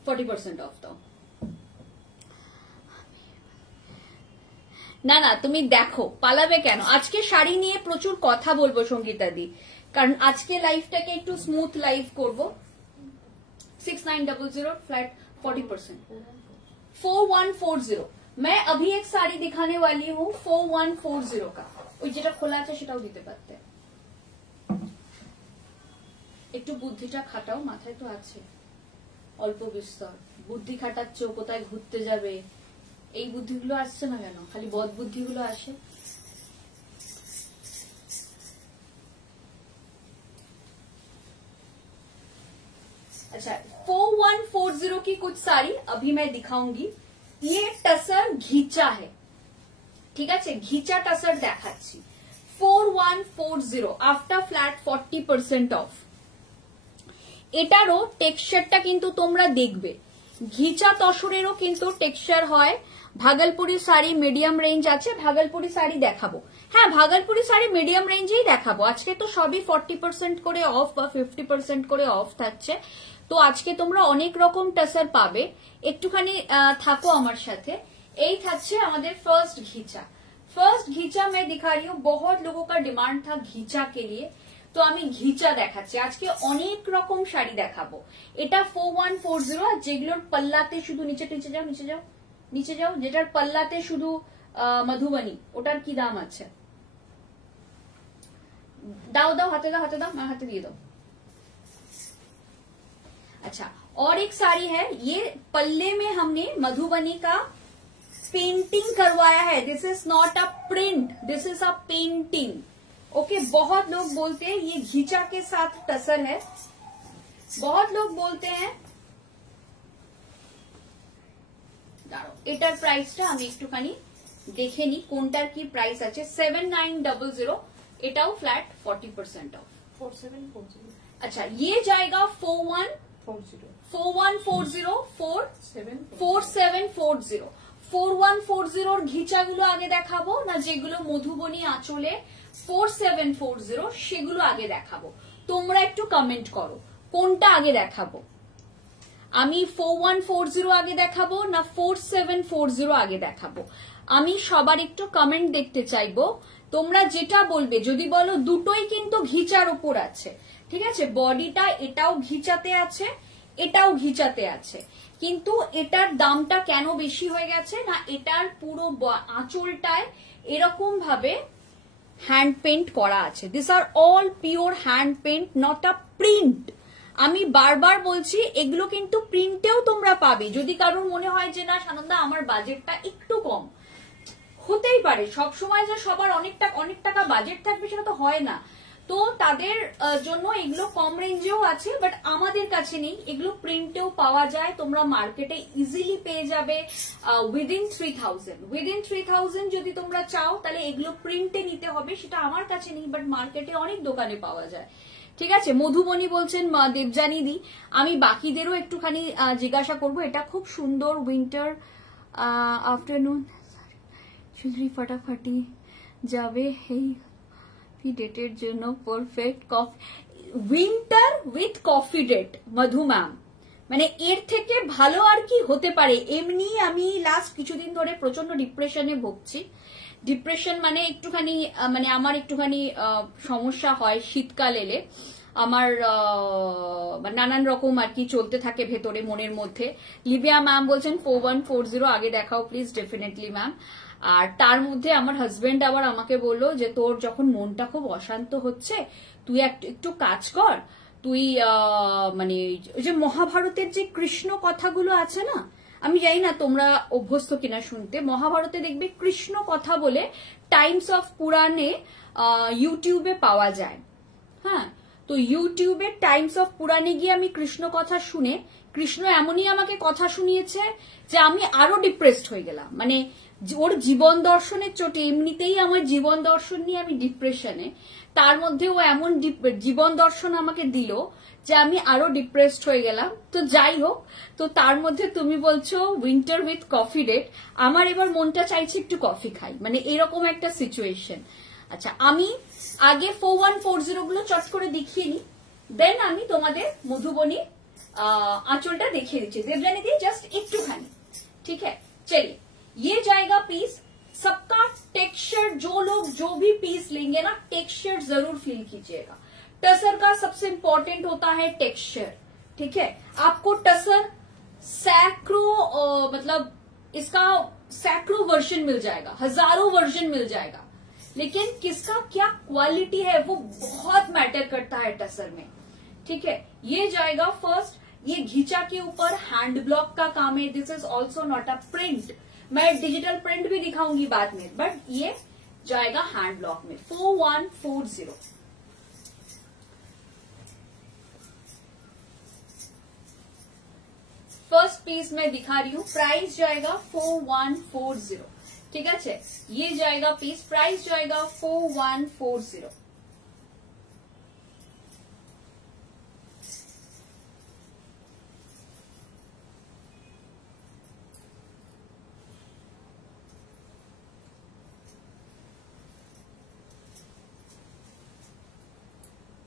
%40 অফ দাও। না না, তুমি দেখো, পালাবে কেন? আজকে শাড়ি নিয়ে প্রচুর কথা বলবো সঙ্গীতা দি, কারণ আজকে লাইফটাকে একটু স্মুথ লাইফ করব। 6900 फ्लैट 40%, 4140। मैं अभी एक साड़ी दिखाने वाली हूँ 4140 का, ওই যেটা খোলা আছে সেটাও দিতে পারতে। একটু বুদ্ধিটা খাটাও, মাথায় তো আছে অল্প বিস্তর, বুদ্ধি খাটাচ্ছ, কোথায় ঘুরতে যাবে, এই বুদ্ধিগুলো আসছে না কেন? খালি বদ বুদ্ধিগুলো আসে। अच्छा, 4140 की कुछ साड़ी अभी मैं दिखाऊंगी। ये टसर घीचा है, ठीक है, घीचा टसर देखाচ্ছি। 4140 after flat 40% of. এটারও টেক্সচারটা কিন্তু তোমরা দেখবে, ঘিচা তসরেরও কিন্তু টেক্সচার হয়। ভাগলপুরি শাড়ি মিডিয়াম রেঞ্জ আছে, ভাগলপুরি শাড়ি দেখাবো। হ্যাঁ, ভাগলপুরি শাড়ি মিডিয়াম রেঞ্জেই দেখাবো। আজকে তো সবই 40% করে অফ বা 50% করে অফ থাকছে, তো আজকে তোমরা অনেক রকম টাসার পাবে। একটুখানি থাকো আমার সাথে। এই থাকছে আমাদের ফার্স্ট ঘিচা। ফার্স্ট ঘিচা मैं दिखा रही हूँ, बहुत लोगों का डिमांड था घिचा के लिए, তো আমি ঘিচা দেখাচ্ছি। আজকে অনেক রকম শাড়ি দেখাবো। এটা 4140, আর যেগুলোর পাল্লাতে শুধু নিচে নিচে যাও, নিচে যাও, নিচে যাও, যেটার পাল্লাতে শুধু মধুবনী, ওটার কি দাম আছে? দাও দাও, হাতে দাও, হাতে দাও, আমার হাতে দিয়ে দাও। अच्छा, और एक साड़ी है, ये पल्ले में हमने मधुबनी का पेंटिंग करवाया है। This is not a print, this is a painting. Okay, बहुत लोग बोलते हैं ये घिचा के साथ टसर है, बहुत लोग बोलते हैं। এটার প্রাইসটা আমি একটুখানি দেখে নি কোনটার কি প্রাইস আছে। 7900, এটাও फ्लैट 40% ऑफ। 4740। अच्छा, ये जाएगा 4140, 4740। 4140 ঘিচাগুলো আগে দেখাবো না, যেগুলো মধুবনী আঁচলে 4740 সেগুলো আগে দেখাবো? তোমরা একটু কমেন্ট করো কোনটা আগে দেখাবো। আমি 4140 আগে দেখাবো না 4740 আগে দেখাবো? আমি সবার একটু কমেন্ট দেখতে চাইবো। তোমরা যেটা বলবে, যদি বলো দুটোই কিন্তু ঘিচার উপর আছে, ঠিক আছে, বডিটা এটাও ঘিচাতে আছে, এটাও ঘিচাতে আছে, কিন্তু এটার দামটা কেন বেশি হয়ে গেছে না, এটার পুরো আঁচলটায় এরকম ভাবে হ্যান্ড পেন্ট করা আছে। This are all pure hand paint, not a print. আমি বারবার বলছি, এগুলো কিন্তু প্রিন্টেও তোমরা পাবে। যদি কারোর মনে হয় যে না সানন্দা আমার বাজেটটা একটু কম, হতেই পারে, সব সময় যে সবার অনেক টাকা বাজেট থাকবে সেটা তো হয় না। তো তাদের জন্য এগুলো কম রেঞ্জেও আছে, বাট আমাদের কাছে নেই। এগুলো প্রিন্টেও পাওয়া যায়, তোমরা মার্কেটে ইজিলি পেয়ে যাবে উইদিন 3000। উইদিন 3000 যদি তোমরা চাও তাহলে এগুলো প্রিন্টে নিতে হবে, সেটা আমার কাছে নেই, বাট মার্কেটে অনেক দোকানে পাওয়া যায়। ঠিক আছে, মধুবনী বলছেন দেবজানী দি, আমি বাকিদেরও একটুখানি জিজ্ঞাসা করব। এটা খুব সুন্দর উইন্টার আফটারনুন, চুলরি ফাটাফাটি যাবে এই ডেটের জন্য perfect coffee, winter with coffee date Madhu ma'am, মানে এর থেকে ভালো আর কি হতে পারে। এমনি আমি লাস্ট কিছুদিন ধরে প্রচন্ড ডিপ্রেশনে ভুগছি। ডিপ্রেশন মানে একটুখানি মানে আমার একটুখানি সমস্যা হয় শীতকাল এলে, আমার নানান রকম আর কি চলতে থাকে ভেতরে মনের মধ্যে। লিবিয়া ম্যাম বলছেন 4140 আগে দেখাও প্লিজ। Definitely ma'am. আর তার মধ্যে আমার হাজবেন্ড আবার আমাকে বললো যে তোর যখন মনটা খুব অশান্ত হচ্ছে তুই একটু কাজ কর, তুই মানে ওই যে মহাভারতের যে কৃষ্ণ কথাগুলো আছে না, আমি জানি না তোমরা অভ্যস্ত কিনা শুনতে, মহাভারতে দেখবে কৃষ্ণ কথা বলে টাইমস অফ পুরাণে ইউটিউবে পাওয়া যায়। হ্যাঁ, তো ইউটিউবে টাইমস অফ পুরাণে গিয়ে আমি কৃষ্ণ কথা শুনে, কৃষ্ণ এমনই আমাকে কথা শুনিয়েছে যে আমি আরো ডিপ্রেসড হয়ে গেলাম। মানে ওর জীবন দর্শনের চোটে, এমনিতেই আমার জীবন দর্শন নিয়ে আমি ডিপ্রেশনে, তার মধ্যে ও এমন জীবন দর্শন আমাকে দিল যে আমি আরো ডিপ্রেসড হয়ে গেলাম। তো যাই হোক, তো তার মধ্যে তুমি বলছো উইন্টার উইথ কফি ডেট, আমার এবার মনটা চাইছে একটু কফি খাই, মানে এরকম একটা সিচুয়েশন। আচ্ছা, আমি আগে 4140 গুলো চট করে দেখিয়ে নি, দেন আমি তোমাদের মধুবনী आंचलটা দেখিয়ে দিচ্ছি। देवजानी दी जस्ट একটুখানি, ठीक है। चलिए, ये जाएगा पीस, सबका टेक्सचर, जो लोग जो भी पीस लेंगे ना टेक्सचर जरूर फील कीजिएगा। टसर का सबसे इंपॉर्टेंट होता है टेक्सचर, ठीक है। आपको टसर सैकड़ों मतलब इसका सैकड़ों वर्जन मिल जाएगा, हजारों वर्जन मिल जाएगा, लेकिन किसका क्या क्वालिटी है वो बहुत मैटर करता है टसर में, ठीक है। ये जाएगा फर्स्ट, ये घिचा के ऊपर हैंड ब्लॉक का काम है। This is also not a print, मैं डिजिटल प्रिंट भी दिखाऊंगी बाद में, बट ये जाएगा हैंड ब्लॉक में 4140। फर्स्ट पीस में दिखा रही हूं, प्राइस जाएगा 4140, ठीक है। ये जाएगा पीस, प्राइस जाएगा 4140।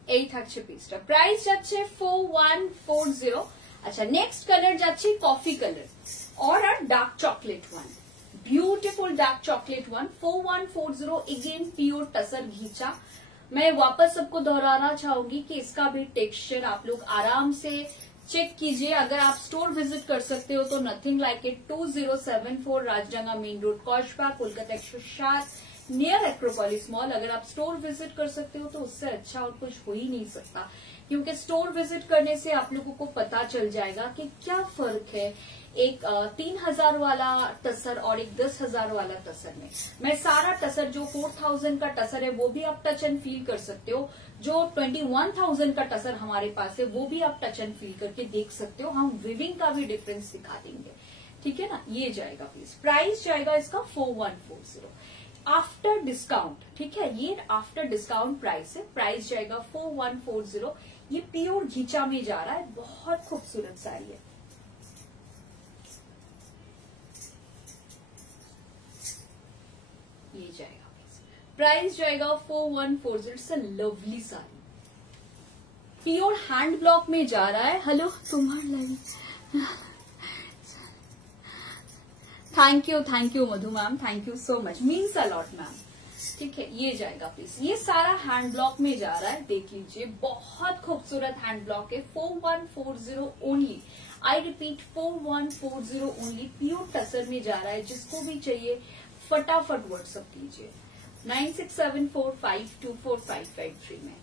এই থাকছে পিসটা, প্রাইস যাচ্ছে 4140। আচ্ছা, নেক্সট কালার যাচ্ছে কফি কালার और dark chocolate one, beautiful dark chocolate one 4140। Again pure tussar घीचा। मैं वापस सबको दोहराना चाहूंगी कि इसका भी टेक्सचर आप लोग आराम से चेक कीजिए। अगर आप स्टोर विजिट कर सकते हो तो nothing like it. 2074 Rajdanga main road, Kasba, Kolkata 107, near Acropolis mall. अगर आप स्टोर विजिट कर सकते हो तो उससे अच्छा और कुछ हो ही नहीं सकता, क्योंकि स्टोर विजिट करने से आप लोगों को पता चल जाएगा कि क्या फर्क है एक 3000 वाला टसर और एक 10,000 वाला टसर में। मैं सारा टसर जो 4000 का टसर है वो भी आप टच एंड फील कर सकते हो, जो 21,000 का टसर हमारे पास है वो भी आप टच एंड फील करके देख सकते हो। हम विविंग का भी डिफरेंस दिखा देंगे, ठीक है ना। ये जाएगा प्लीज, प्राइस जाएगा इसका 4140 आफ्टर डिस्काउंट, ठीक है। ये आफ्टर डिस्काउंट प्राइस है, प्राइस जाएगा 4140। ये प्योर घिचा में जा रहा है, बहुत खूबसूरत साड़ी है। ये जाएगा, प्राइस जाएगा 4140। It's a lovely sari, pure hand block में जा रहा है। हेलो तुम्हारा, thank you Madhu ma'am, thank you so much, means a lot ma'am, ठीक है। ये जाएगा प्लीज, ये सारा हैंड ब्लॉक में जा रहा है, देख लीजिए, बहुत खूबसूरत हैंड ब्लॉक है। 4140 only, I repeat 4140 only, pure tussar में जा रहा है। जिसको भी चाहिए फटाफट व्हाट्सएप कीजिए 9674524553 में।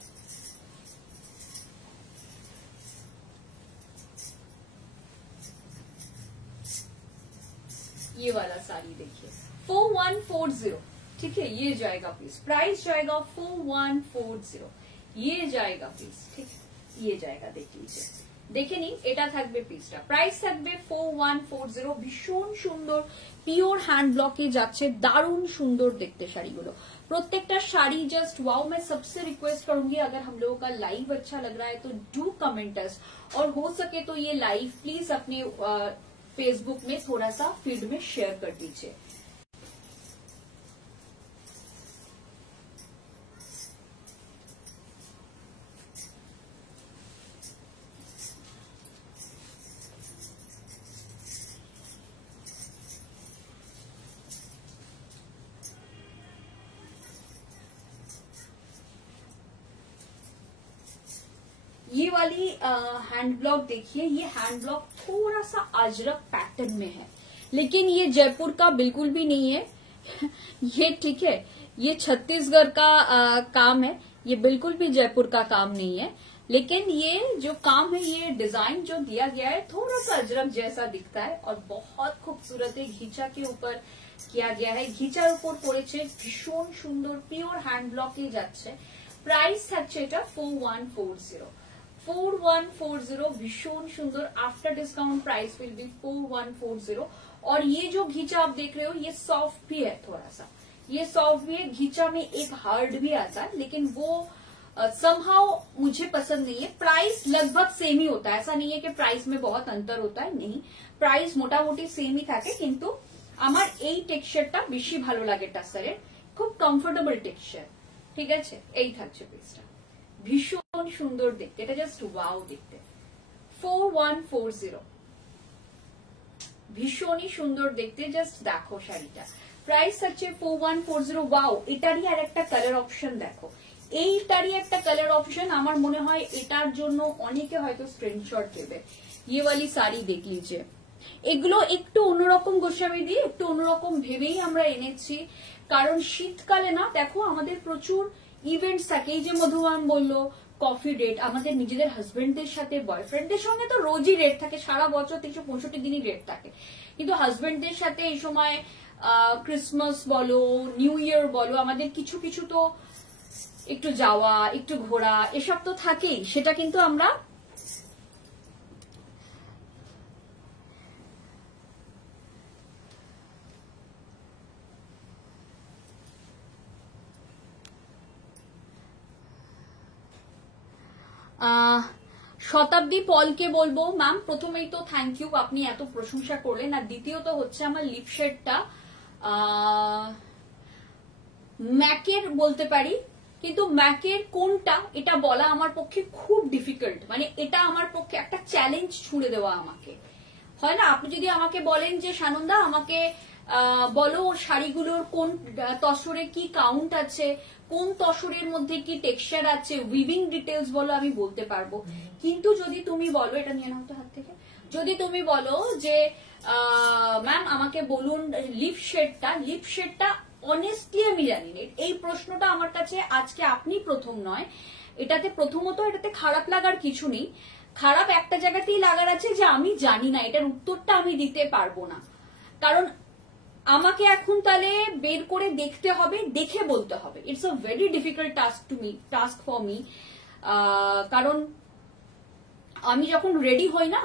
ये वाला साड़ी देखिए 4140, ठीक है, ये जाएगा पीस, प्राइस जाएगा 4140, ये जाएगा पीस, ठीक है, ये जाएगा, देख लीजिए, দেখে নিন, এটা থাকবে পিসটা, প্রাইস থাকবে 4140, ভীষণ সুন্দর পিওর হ্যান্ড ব্লকে যাচ্ছে, দারুণ সুন্দর দেখতে শাড়িগুলো, प्रत्येकटा শাড়ি जस्ट वाओ। मैं सबसे रिक्वेस्ट करूंगी अगर हम लोगों का लाइव अच्छा लग रहा है तो डू कमेंट अस, और हो सके तो ये लाइव प्लीज अपने फेसबुक में थोड़ा सा फीड में शेयर कर दीजिए। ये वाली हैंड ब्लॉक देखिए, ये हैंड ब्लॉक थोड़ा सा अजरक पैटर्न में है, लेकिन ये जयपुर का बिल्कुल भी नहीं है ये, ठीक है, ये छत्तीसगढ़ का काम है, ये बिल्कुल भी जयपुर का काम नहीं है, लेकिन ये जो काम है, ये डिजाइन जो दिया गया है थोड़ा सा अजरक जैसा दिखता है और बहुत खूबसूरत है, घीचा के ऊपर किया गया है, ঘিচার উপর পড়েছে, ভীষণ সুন্দর পিওর হ্যান্ড ব্লকে যাচ্ছে, প্রাইস থাকছে এটা 4140, 4140, भीषण सुंदर, after discount price will B 4140, और ये जो घीचा आप देख रहे हो ये सॉफ्ट भी है, थोड़ा सा ये सॉफ्ट भी है, घीचा में एक हार्ड भी आता है, लेकिन वो समहाउ मुझे पसंद नहीं है। प्राइस लगभग सेम ही होता है, ऐसा नहीं है कि प्राइस में बहुत अंतर होता है, नहीं, प्राइस मोटामोटी सेम ही থাকে, কিন্তু আমার এই টেক্সচারটা বেশি ভালো লাগে টাসারের, খুব কমফোর্টেবল টেক্সচার, ঠিক আছে, এই থাকছে পিসটা, ভীষণ সুন্দর দেখতে, এটা জাস্ট ওয়াও দেখতে, 4140, ভীষণই সুন্দর দেখতে, জাস্ট দেখো শাড়িটা, প্রাইস আছে 4140, ওয়াও, এটারই আর একটা কালার অপশন দেখো, এইটারই একটা কালার অপশন, আমার মনে হয় এটার জন্য অনেকে হয়তো স্ক্রিনশট দেবে। ये वाली साड़ी देख लीजिए, এগুলো একটু অন্যরকম গোস্বামী দিয়ে একটু অন্যরকম ভেবেই আমরা এনেছি, কারণ শীতকালে না দেখো আমাদের প্রচুর ইভেন্টস থাকে, এই যে মধুবান বললো কফি ডেট, আমাদের নিজেদের হাজবেন্ডদের সাথে বয়ফ্রেন্ডদের সঙ্গে তো রোজই রেট থাকে, সারা বছর 365 দিনই রেট থাকে, কিন্তু হাজবেন্ডদের সাথে এই সময় ক্রিসমাস বলো নিউ ইয়ার বলো আমাদের কিছু কিছু তো একটু যাওয়া একটু ঘোরা এসব তো থাকেই, সেটা কিন্তু আমরা শতাব্দী পলকে বলবো ম্যাম, প্রথমেই তো থ্যাংক ইউ, আপনি এত প্রশংসা করলেন, আর দ্বিতীয়ত হচ্ছে আমার লিপ শেডটা ম্যাকের বলতে পারি, কিন্তু ম্যাকের কোনটা এটা বলা আমার পক্ষে খুব ডিফিকাল্ট, মানে এটা আমার পক্ষে একটা চ্যালেঞ্জ ছুঁড়ে দেওয়া আমাকে হয় না। আপনি যদি আমাকে বলেন যে সানন্দা আমাকে বলো শাড়িগুলোর কোন তসরে কি কাউন্ট আছে, কোন তসরের মধ্যে কি টেক্সচার আছে, উইভিং ডিটেলস বলো, আমি বলতে পারবো, কিন্তু যদি তুমি বলো, এটা নিয়ে নাও তো হাত থেকে, যদি তুমি বলো যে ম্যাম আমাকে বলুন লিপ শেডটা অনেস্টলি আমি জানি না, এই প্রশ্নটা আমার কাছে আজকে আপনি প্রথম নয়, এটাতে প্রথমত এটাতে খারাপ লাগার কিছু নেই, খারাপ একটা জায়গাতেই লাগার আছে যে আমি জানি না, এটার উত্তরটা আমি দিতে পারবো না, কারণ আমাকে এখন তাহলে বের করে দেখতে হবে, দেখে বলতে হবে, it's a very difficult task for me, কারণ আমি যখন রেডি হই না,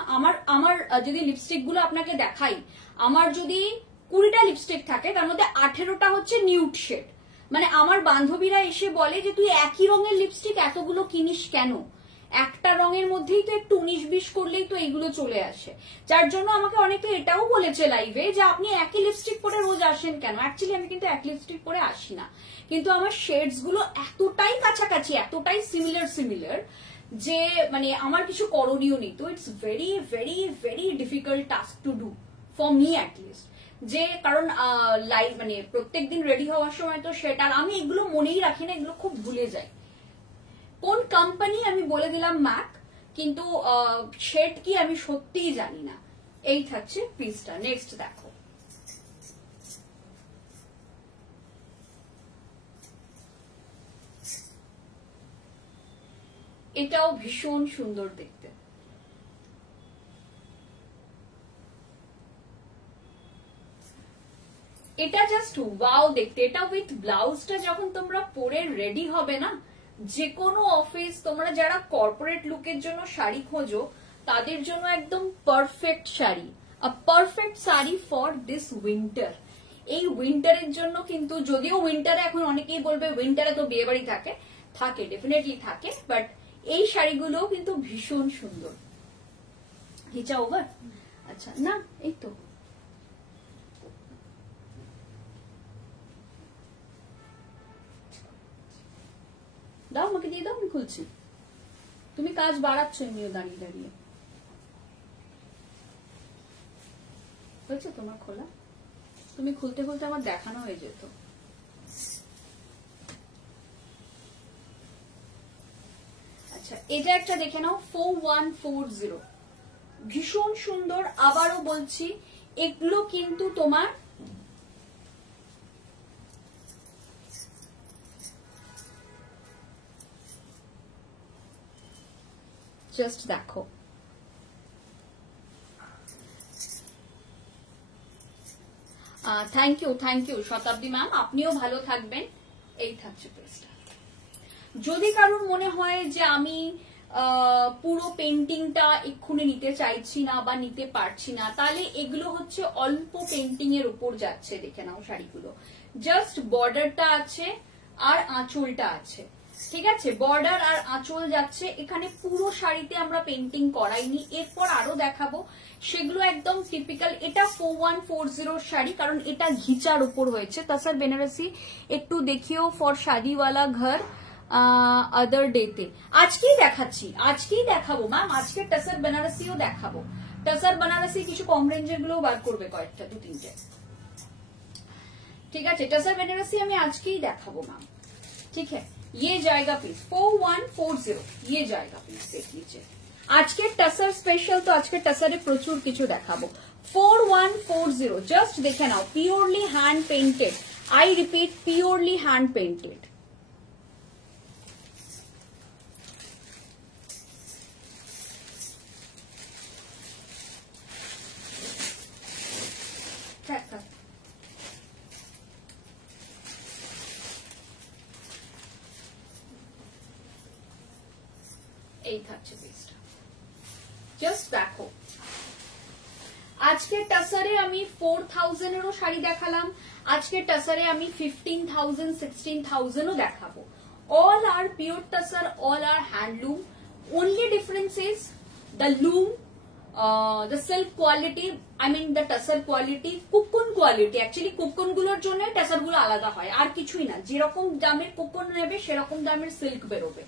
আমার যদি লিপস্টিক গুলো আপনাকে দেখাই, আমার যদি 20টা লিপস্টিক থাকে তার মধ্যে 18টা হচ্ছে নিউড শেড, মানে আমার বান্ধবীরা এসে বলে যে তুই একই রঙের লিপস্টিক এতগুলো কিনিস কেন, একটা রঙের মধ্যেই তো একটু 19-20 করলেই তো এইগুলো চলে আসে, যার জন্য আমাকে অনেকে এটাও বলেছে লাইভে যে আপনি একই লিপস্টিক পরে রোজ আসেন কেন, অ্যাকচুয়ালি আমি কিন্তু এক লিপস্টিক পরে আসি না, কিন্তু আমার শেডস গুলো এতটাই কাছাকাছি, এতটাই সিমিলার যে মানে আমার কিছু করণীয় নেই, তো it's very very very difficult task to do for me at least, যে কারণ লাইভ মানে প্রত্যেকদিন রেডি হওয়ার সময় তো সেটা আমি এগুলো মনেই রাখি না, এগুলো খুব ভুলে যাই, কোন কোম্পানি আমি বলে দিলাম ম্যাক, কিন্তু শেড কি আমি সত্যিই জানি না, এই থাকছে পিসটা। নেক্সট দেখো, এটাও ভীষণ সুন্দর দেখতে, এটা জাস্ট ওয়াও দেখতে। এটা উইথ ব্লাউজটা যখন তোমরা পরে রেডি হবে না, যে কোনো অফিস, তোমরা যারা কর্পোরেট লুকের জন্য শাড়ি খোঁজো তাদের জন্য একদম perfect sari, a perfect sari for this winter. এই উইন্টারের জন্য কিন্তু, যদিও উইন্টারে এখন অনেকেই বলবে উইন্টারে তো বিয়ে বাড়ি থাকে, থাকে ডেফিনেটলি থাকে, বাট এই শাড়িগুলো কিন্তু ভীষণ সুন্দর। হিচা ওভার, আচ্ছা না এই তো দাও, আমাকে দিয়ে দাও, আমি খুলছি। তুমি কাজ বাড়াচ্ছ এমনিও দাঁড়িয়ে দাঁড়িয়ে। হয়েছে তোমার খোলা? তুমি খুলতে খুলতে আমার দেখানো হয়ে যেত। আচ্ছা এটা একটা দেখে নাও, 4140, ভীষণ সুন্দর। আবারও বলছি এগুলো কিন্তু তোমার জাস্ট দেখো, থ্যাংক ইউ শতাব্দী ম্যাম, আপনিও ভালো থাকবেন। এই থাকছে পেজটা। যদি কারোর মনে হয় যে আমি পুরো পেন্টিংটা এক্ষুনি নিতে চাইছি না বা নিতে পারছি না, তাহলে এগুলো হচ্ছে অল্প পেন্টিং এর উপর যাচ্ছে, দেখে নাও শাড়িগুলো। জাস্ট বর্ডারটা আছে আর আঁচলটা আছে, ঠিক আছে? বর্ডার আর আঁচল যাচ্ছে, এখানে পুরো শাড়িতে আমরা পেন্টিং করাইনি, এরপর আরো দেখাবো, সেগুলো একদম টিপিক্যাল। এটা 4140 শাড়ি, কারণ এটা ঘিচার উপর হয়েছে। তসর বেনারসি একটু দেখিও ফর শাদিওয়ালা ঘর আদার ডেতে। আজকেই দেখাচ্ছি, আজকেই দেখাবো ম্যাম, আজকে টসর বেনারসিও দেখাবো। টসর বেনারসি কিছু কম রেঞ্জের গুলো বার করবে, কয়েকটা 2-3টে, ঠিক আছে? টসর বেনারসি আমি আজকেই দেখাবো ম্যাম, ঠিক है? ये जाएगा प्लीज 4140, ये जाएगा प्लीज देख लीजिए। আজকে টসর স্পেশাল, তো আজকে টসরে প্রচুর কিছু দেখাবো। 4140 জাস্ট দেখে নাও, purely hand painted, I repeat purely hand painted. এই থাকছে পিসটা, জাস্ট দেখো। আজকে টসরে আমি 4000 এরও শাড়ি দেখালাম, আজকে টসরে আমি 15,000 16,000ও দেখাবো। All are pure tussar, all are handloom. Only difference is the loom, the silk quality, I mean the tussar quality, cocoon quality. Actually cocoon গুলোর জন্য টাসার গুলো আলাদা হয়, আর কিছুই না। যেরকম দামের কুকুন নেবে সেরকম দামের সিল্ক বেরোবে,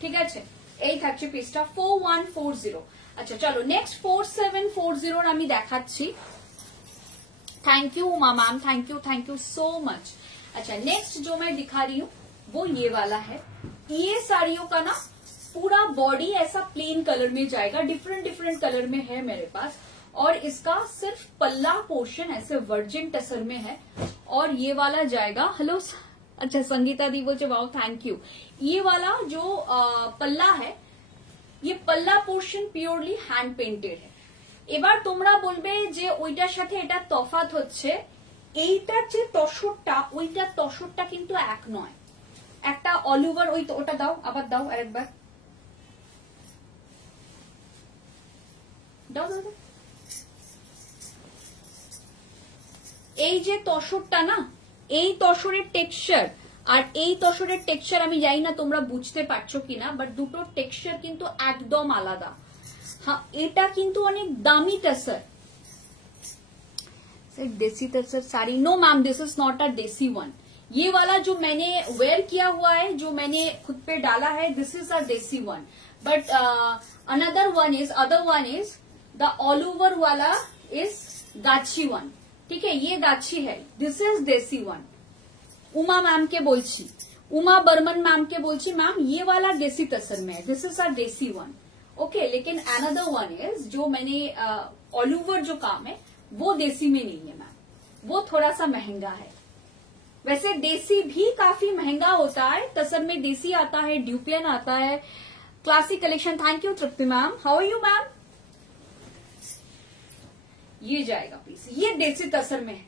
ঠিক আছে? এই থাকছে পিসটা 4140। আচ্ছা চলো নেক্সট 4740 আমি দেখাচ্ছি। Thank you Uma ma'am, thank you so much. अच्छा नेक्स्ट जो मैं दिखा रही हूँ वो ये वाला है। ये साड़ियों का ना पूरा बॉडी ऐसा प्लेन कलर में जाएगा, डिफरेंट कलर में है मेरे पास, और इसका सिर्फ पल्ला पोर्शन ऐसे वर्जिन टसर में है, और ये वाला जाएगा, हेलो अच्छा संगीता दी बोलছে वाओ थैंक यू। ये वाला जो पल्ला है, ये पल्ला पोर्शन पियोरली हैंड पेंटेड है। এবার তোমরা বলবে যে ওইটার সাথে এটা তফাৎ হচ্ছে, এইটার যে তসরটা, ওইটার তসরটা কিন্তু এক নয়। একটা অল ওভার, ওই ওটা দাও, আবার দাও আরেকবার, দাও দাও। এই যে তসরটা না, এই তসরের টেক্সচার আর এই তসরের টেক্সচার আমি জানি না তোমরা বুঝতে পারছো কিনা, বাট দুটোর টেক্সচার কিন্তু একদম আলাদা। हाँ এটা কিন্তু অনেক দামি tussar, desi tussar sari. No ma'am this is not a desi one. ये वाला जो मैंने वेयर किया हुआ है, जो मैंने खुद पे डाला है, this is a desi one. But another one is the all over वाला इज गाछी वन, ठीक है? ये गाछी है, दिस इज देसी वन। उमा मैम के बोलची, उमा बर्मन मैम के बोलची मैम ये वाला देसी टसर में है, this is a desi one, okay. लेकिन अनदर वन इज जो मैंने ऑल ओवर जो काम है वो देसी में नहीं है मैम, वो थोड़ा सा महंगा है। वैसे देसी भी काफी महंगा होता है, टसर में देसी आता है, ड्यूपियन आता है, classic collection. Thank you Tripti ma'am, how are you ma'am? ये जाएगा प्लीज, ये देसी टसर में है।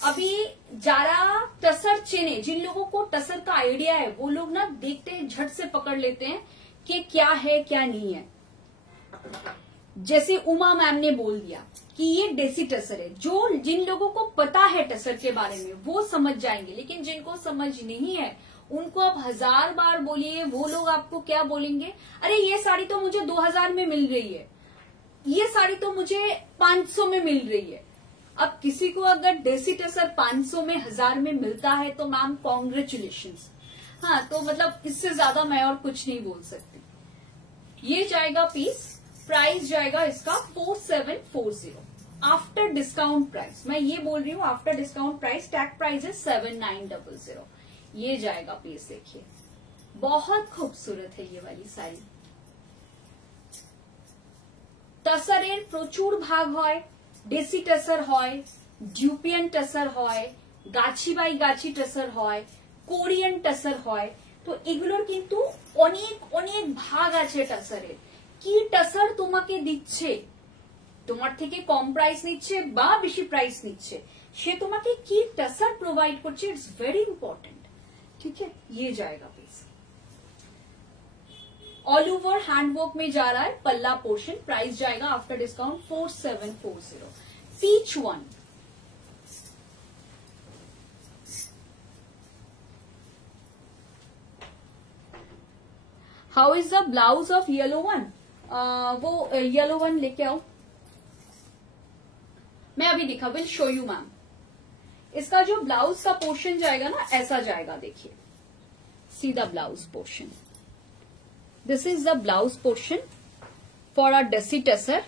अभी जारा टसर चेने, जिन लोगों को टसर का आइडिया है वो लोग ना देखते हैं, झट से पकड़ लेते हैं कि क्या है क्या नहीं है। जैसे उमा मैम ने बोल दिया कि ये देसी टसर है। जो जिन लोगों को पता है टसर के बारे में वो समझ जाएंगे, लेकिन जिनको समझ नहीं है उनको आप 1000 बार बोलिए, वो लोग आपको क्या बोलेंगे, अरे ये साड़ी तो मुझे 2000 में मिल रही है, ये साड़ी तो मुझे 500 में मिल रही है। अब किसी को अगर देसी टसर 500 में 1000 में मिलता है तो मैम कॉन्ग्रेचुलेशंस। हाँ, तो मतलब इससे ज्यादा मैं और कुछ नहीं बोल सकती। ये जाएगा पीस, प्राइस जाएगा इसका 4740 आफ्टर डिस्काउंट प्राइस। मैं ये बोल रही हूँ after discount price, tag price है 7900। ये जाएगा पीस, देखिए बहुत खूबसूरत है ये वाली साड़ी। टसरेर प्रचुर भाग হয়, দেশি टसर হয়, ডিউপিয়ান टसर হয়, গাছি বাই গাছি टसर হয়, কোরিয়ান टसर হয়। তো এগুলোর কিন্তু অনেক অনেক ভাগ আছে टसरेर। কি टसर তোমাকে দিচ্ছে, তোমার থেকে কম প্রাইস নিচ্ছে বা বেশি প্রাইস নিচ্ছে, সে তোমাকে কি टसर प्रोवाइड করছে, इट्स वेरी इंपॉर्टेंट। ठीक है, ये जाएगा पीस। ऑल ओवर हैंडवर्क में जा रहा है, पल्ला पोर्शन, प्राइस जाएगा after discount 4740। Peach one, how is the blouse of yellow one? वो येलो वन लेके आओ, मैं अभी दिखा, विल शो यू मैम। इसका जो ब्लाउज का पोर्शन जाएगा ना, ऐसा जाएगा, देखिए see the blouse portion. This is the blouse portion for a desi tussar.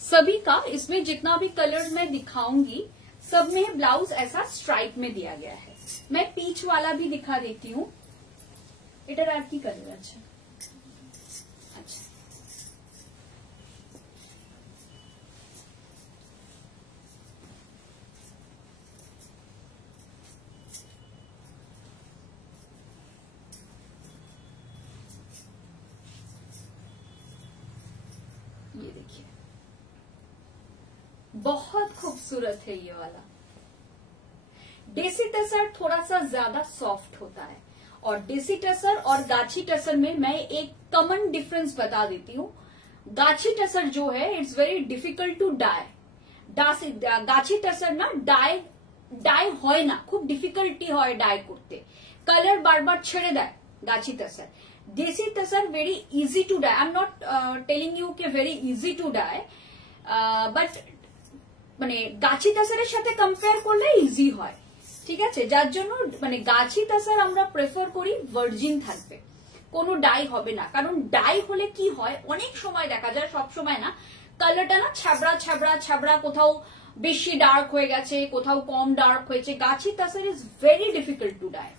सभी का इसमें जितना भी कलर्स मैं दिखाऊंगी सब में ब्लाउज ऐसा स्ट्राइप में दिया गया है। मैं पीच वाला भी दिखा देती हूँ। इधर आप की कलर, अच्छा अच्छा, ये देखिए बहुत खूबसूरत है ये वाला। देसी टसर थोड़ा सा ज्यादा सॉफ्ट होता है, और देसी टसर और गाछी टसर में मैं एक कॉमन डिफरेंस बता देती हूँ। गाछी टसर जो है it's very difficult to dye. Gachhi tussar ना ডাই হয় না, খুব ডিফিকাল্টি হয় ডাই করতে, কালার বারবার ছেড়ে দেয় gachhi tussar. Desi tussar very easy to dye. I am not telling you কে very easy to dye, but মানে গাছি টাসারের সাথে কম্পেয়ার করলে ইজি হয়, ঠিক আছে। যার জন্য মানে গাছি টাসার আমরা প্রেফার করি ভার্জিন থাকবে, কোনো ডাই হবে না। কারণ ডাই হলে কি হয়, অনেক সময় দেখা যায়, সব সময় না, কালারটা না ছ্যাবড়া ছ্যাবড়া ছ্যাবড়া, কোথাও বেশি ডার্ক হয়ে গেছে, কোথাও কম ডার্ক হয়েছে। Gachhi tussar is very difficult to dye.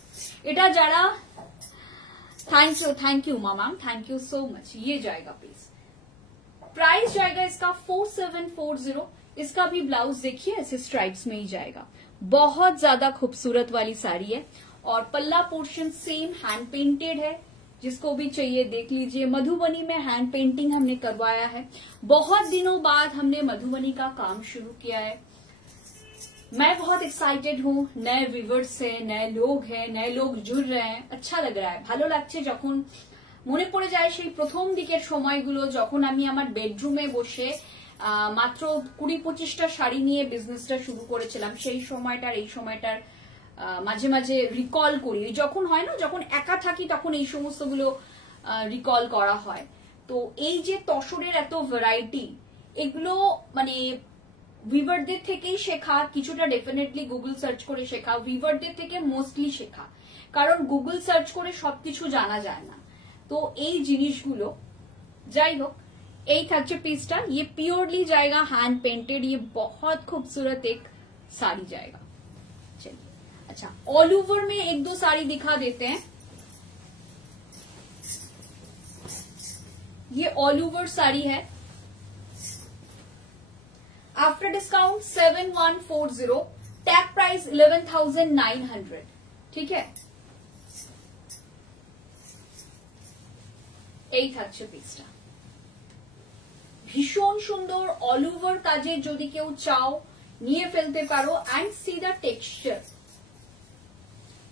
এটা যারা, थैंक यू मामा, थैंक यू सो मच। ये जाएगा प्लीज, प्राइस जाएगा इसका 4740। इसका भी ब्लाउज देखिए ऐसे स्ट्राइप्स में ही जाएगा। बहुत ज्यादा खूबसूरत वाली साड़ी है, और पल्ला पोर्शन सेम हैंड पेंटेड है। जिसको भी चाहिए देख लीजिए। मधुबनी में हैंड पेंटिंग हमने करवाया है, बहुत दिनों बाद हमने मधुबनी का काम शुरू किया है। मैं बहुत एक्साइटेड हूँ, नए व्यूवर्स है, नए लोग हैं, नए लोग जुड़ रहे हैं, अच्छा लग रहा है, ভালো লাগছে। যখন মনে পড়ে যায় সেই প্রথম দিকের সময়গুলো, যখন আমি আমার বেডরুমে বসে মাত্র 20-25টা শাড়ি নিয়ে বিজনেসটা শুরু করেছিলাম, সেই সময়টার এই সময়টার মাঝে মাঝে রিকল করি। যখন হয় না, যখন একা থাকি তখন এই সমস্তগুলো রিকল করা হয়। তো এই যে তসরের এত ভ্যারাইটি, এগুলো মানে ভিভারদের থেকেই শেখা, কিছুটা ডেফিনেটলি গুগল সার্চ করে শেখা, ভিভারদের থেকে মোস্টলি শেখা, কারণ গুগল সার্চ করে সবকিছু জানা যায় না। তো এই জিনিসগুলো, যাই হোক, এই থাকছে পিসটা। ये प्योरली जाएगा हैंड पेंटेड, ये बहुत खूबसूरत एक साड़ी जाएगा। चलिए, अच्छा ऑल ओवर में एक दो साड़ी दिखा देते हैं। ये ऑल ओवर साड़ी है, आफ्टर डिस्काउंट 7140, टैग प्राइस 11,900। ठीक है, এই থাকছে পিসটা। ভীষণ সুন্দর অল ওভার কাজে যদি কেউ চাও নিয়ে ফেলতে পারো। And C the texture.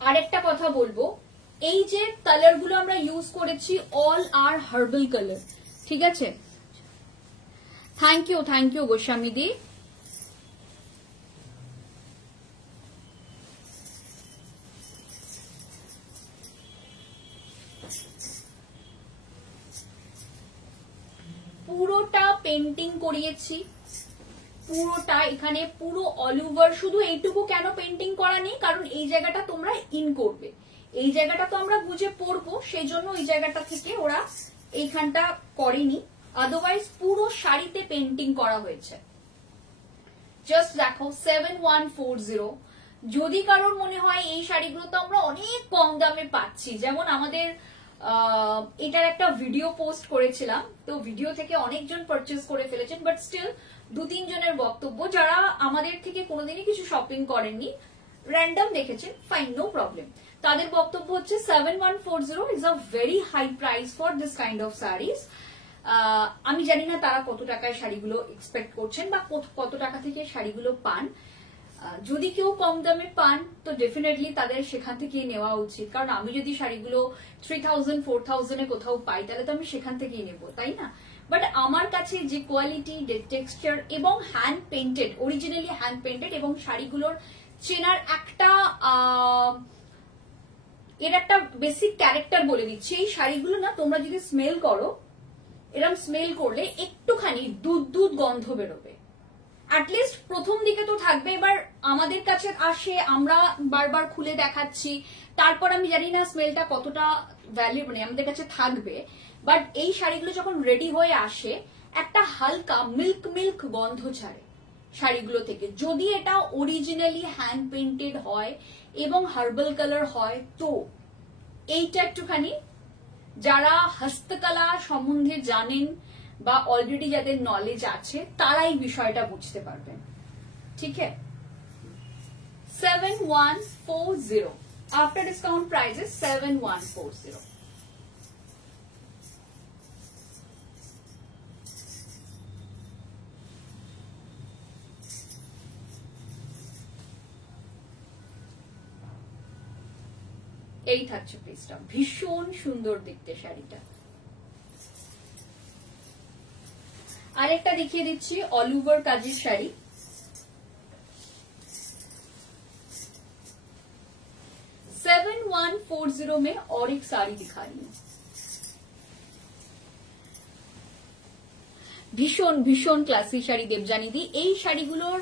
আরেকটা কথা বলবো, এই যে কালার গুলো আমরা ইউজ করেছি অল আর হার্বাল কালার, ঠিক আছে? থ্যাংক ইউ গোস্বামী দি। পুরোটা পেন্টিং করিয়েছি, পুরোটা এখানে পুরো অল ওভার। শুধু এইটুকু কেন পেন্টিং করা নেই, কারণ এই জায়গাটা তোমরা ইন করবে, এই জায়গাটা তো আমরা বুঝে পড়বো, সেই জন্য এই জায়গাটা থেকে ওরা এইখানটা করেনি। আদারওয়াইজ পুরো শাড়িতে পেন্টিং করা হয়েছে। জাস্ট দেখো 7140। যদি কারোর মনে হয় এই শাড়িগুলো তো আমরা অনেক কম দামে পাচ্ছি, যেমন আমাদের এটার একটা ভিডিও পোস্ট করেছিলাম, তো ভিডিও থেকে অনেকজন পারচেজ করে ফেলেছেন, বাট স্টিল 2-3 জনের বক্তব্য যারা আমাদের থেকে কোনোদিনই কিছু শপিং করেননি, র্যান্ডম দেখেছেন, ফাইন, নো প্রবলেম। তাদের বক্তব্য হচ্ছে 7140 is a very high price for this kind of saris. আমি জানি না তারা কত টাকায় শাড়িগুলো এক্সপেক্ট করছেন বা কত টাকা থেকে শাড়িগুলো পান। যদি কেউ কম দামে পান তো ডেফিনেটলি তাদের সেখান থেকেই নেওয়া উচিত, কারণ আমি যদি শাড়িগুলো 3000-4000 কোথাও পাই তাহলে তো আমি সেখান থেকেই নেবো, তাই না? বাট আমার কাছে যে কোয়ালিটি, টেক্সচার এবং hand painted, originally hand painted, এবং শাড়িগুলোর চেনার একটা এর একটা বেসিক ক্যারেক্টার বলে দিচ্ছি। এই শাড়িগুলো না তোমরা যদি স্মেল করো, এরকম স্মেল করলে একটুখানি দুধ গন্ধ বেরোবে, অ্যাটলিস্ট প্রথম দিকে তো থাকবে। এবার আমাদের কাছে আসে, আমরা বারবার খুলে দেখাচ্ছি, তারপর আমি জানি না স্মেলটা কতটা ভ্যালু মানে আমাদের কাছে থাকবে। বাট এই শাড়িগুলো যখন রেডি হয়ে আসে একটা হালকা মিল্ক গন্ধ ছাড়ে শাড়িগুলো থেকে, যদি এটা অরিজিনালি হ্যান্ড পেইন্টেড হয় এবং হার্বাল কালার হয়। তো এইটা একটুখানি যারা হস্তকলা সম্বন্ধে জানেন বা অলরেডি যাদের নলেজ আছে তারা এই বিষয়টা বুঝতে পারবেন, ঠিক আছে? 7140 আফটার ডিসকাউন্ট প্রাইসেস 7140। এই থাকছে পিসটা, ভীষণ সুন্দর দেখতে শাড়িটা। আরেকটা দেখিয়ে দিচ্ছি অল ওভার কাজের শাড়ি। सेवन 7140 में और एक साड़ी दिखा रही हूं। ভীষণ ভীষণ ক্লাসি শাড়ি দেবযানী দি। এই শাড়িগুলোর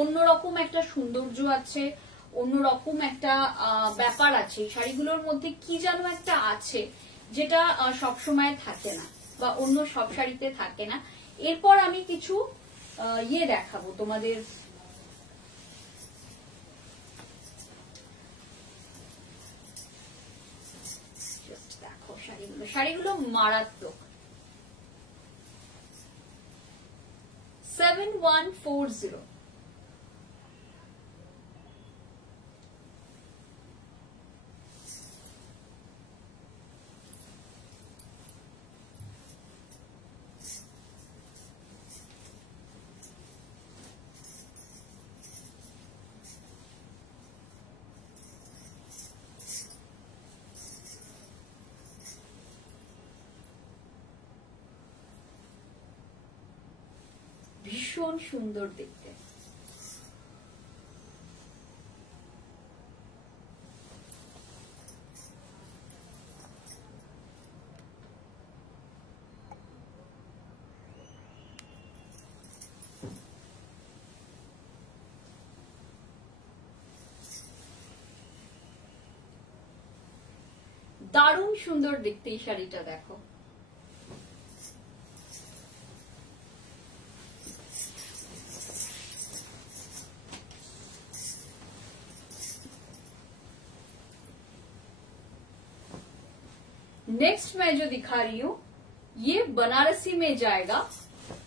অন্যরকম একটা সৌন্দর্য আছে, অন্যরকম একটা ব্যাপার আছে। শাড়িগুলোর মধ্যে কি যেন একটা আছে যেটা সবসময় থাকে না বা অন্য সব শাড়িতে থাকে না। এরপর আমি কিছু ইয়ে দেখাবো তোমাদের, দেখো শাড়িগুলো মারাত্মক। 7140 ভীষণ সুন্দর দেখতে। দারুণ সুন্দর দেখতে এই শাড়িটা, দেখো नेक्स्ट मैं जो दिखा रही हूं ये बनारसी में जाएगा,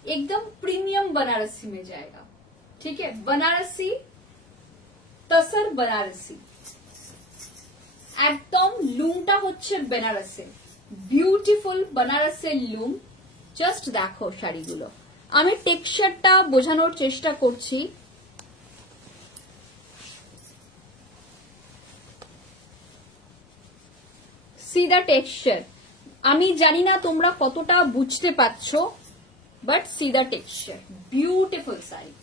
एकदम प्रीमियम बनारसी में जाएगा, ठीक है? बनारसी तसर बनारसी একদম লুমটা হচ্ছে বেনারসের, বিউটিফুল বেনারসের লুম। জাস্ট দেখো শাড়িগুলো আমি টেক্সচারটা বোঝানোর চেষ্টা করছি। C the texture. আমি জানি না তোমরা কতটা বুঝতে পারছো, but C the texture, beautiful sari.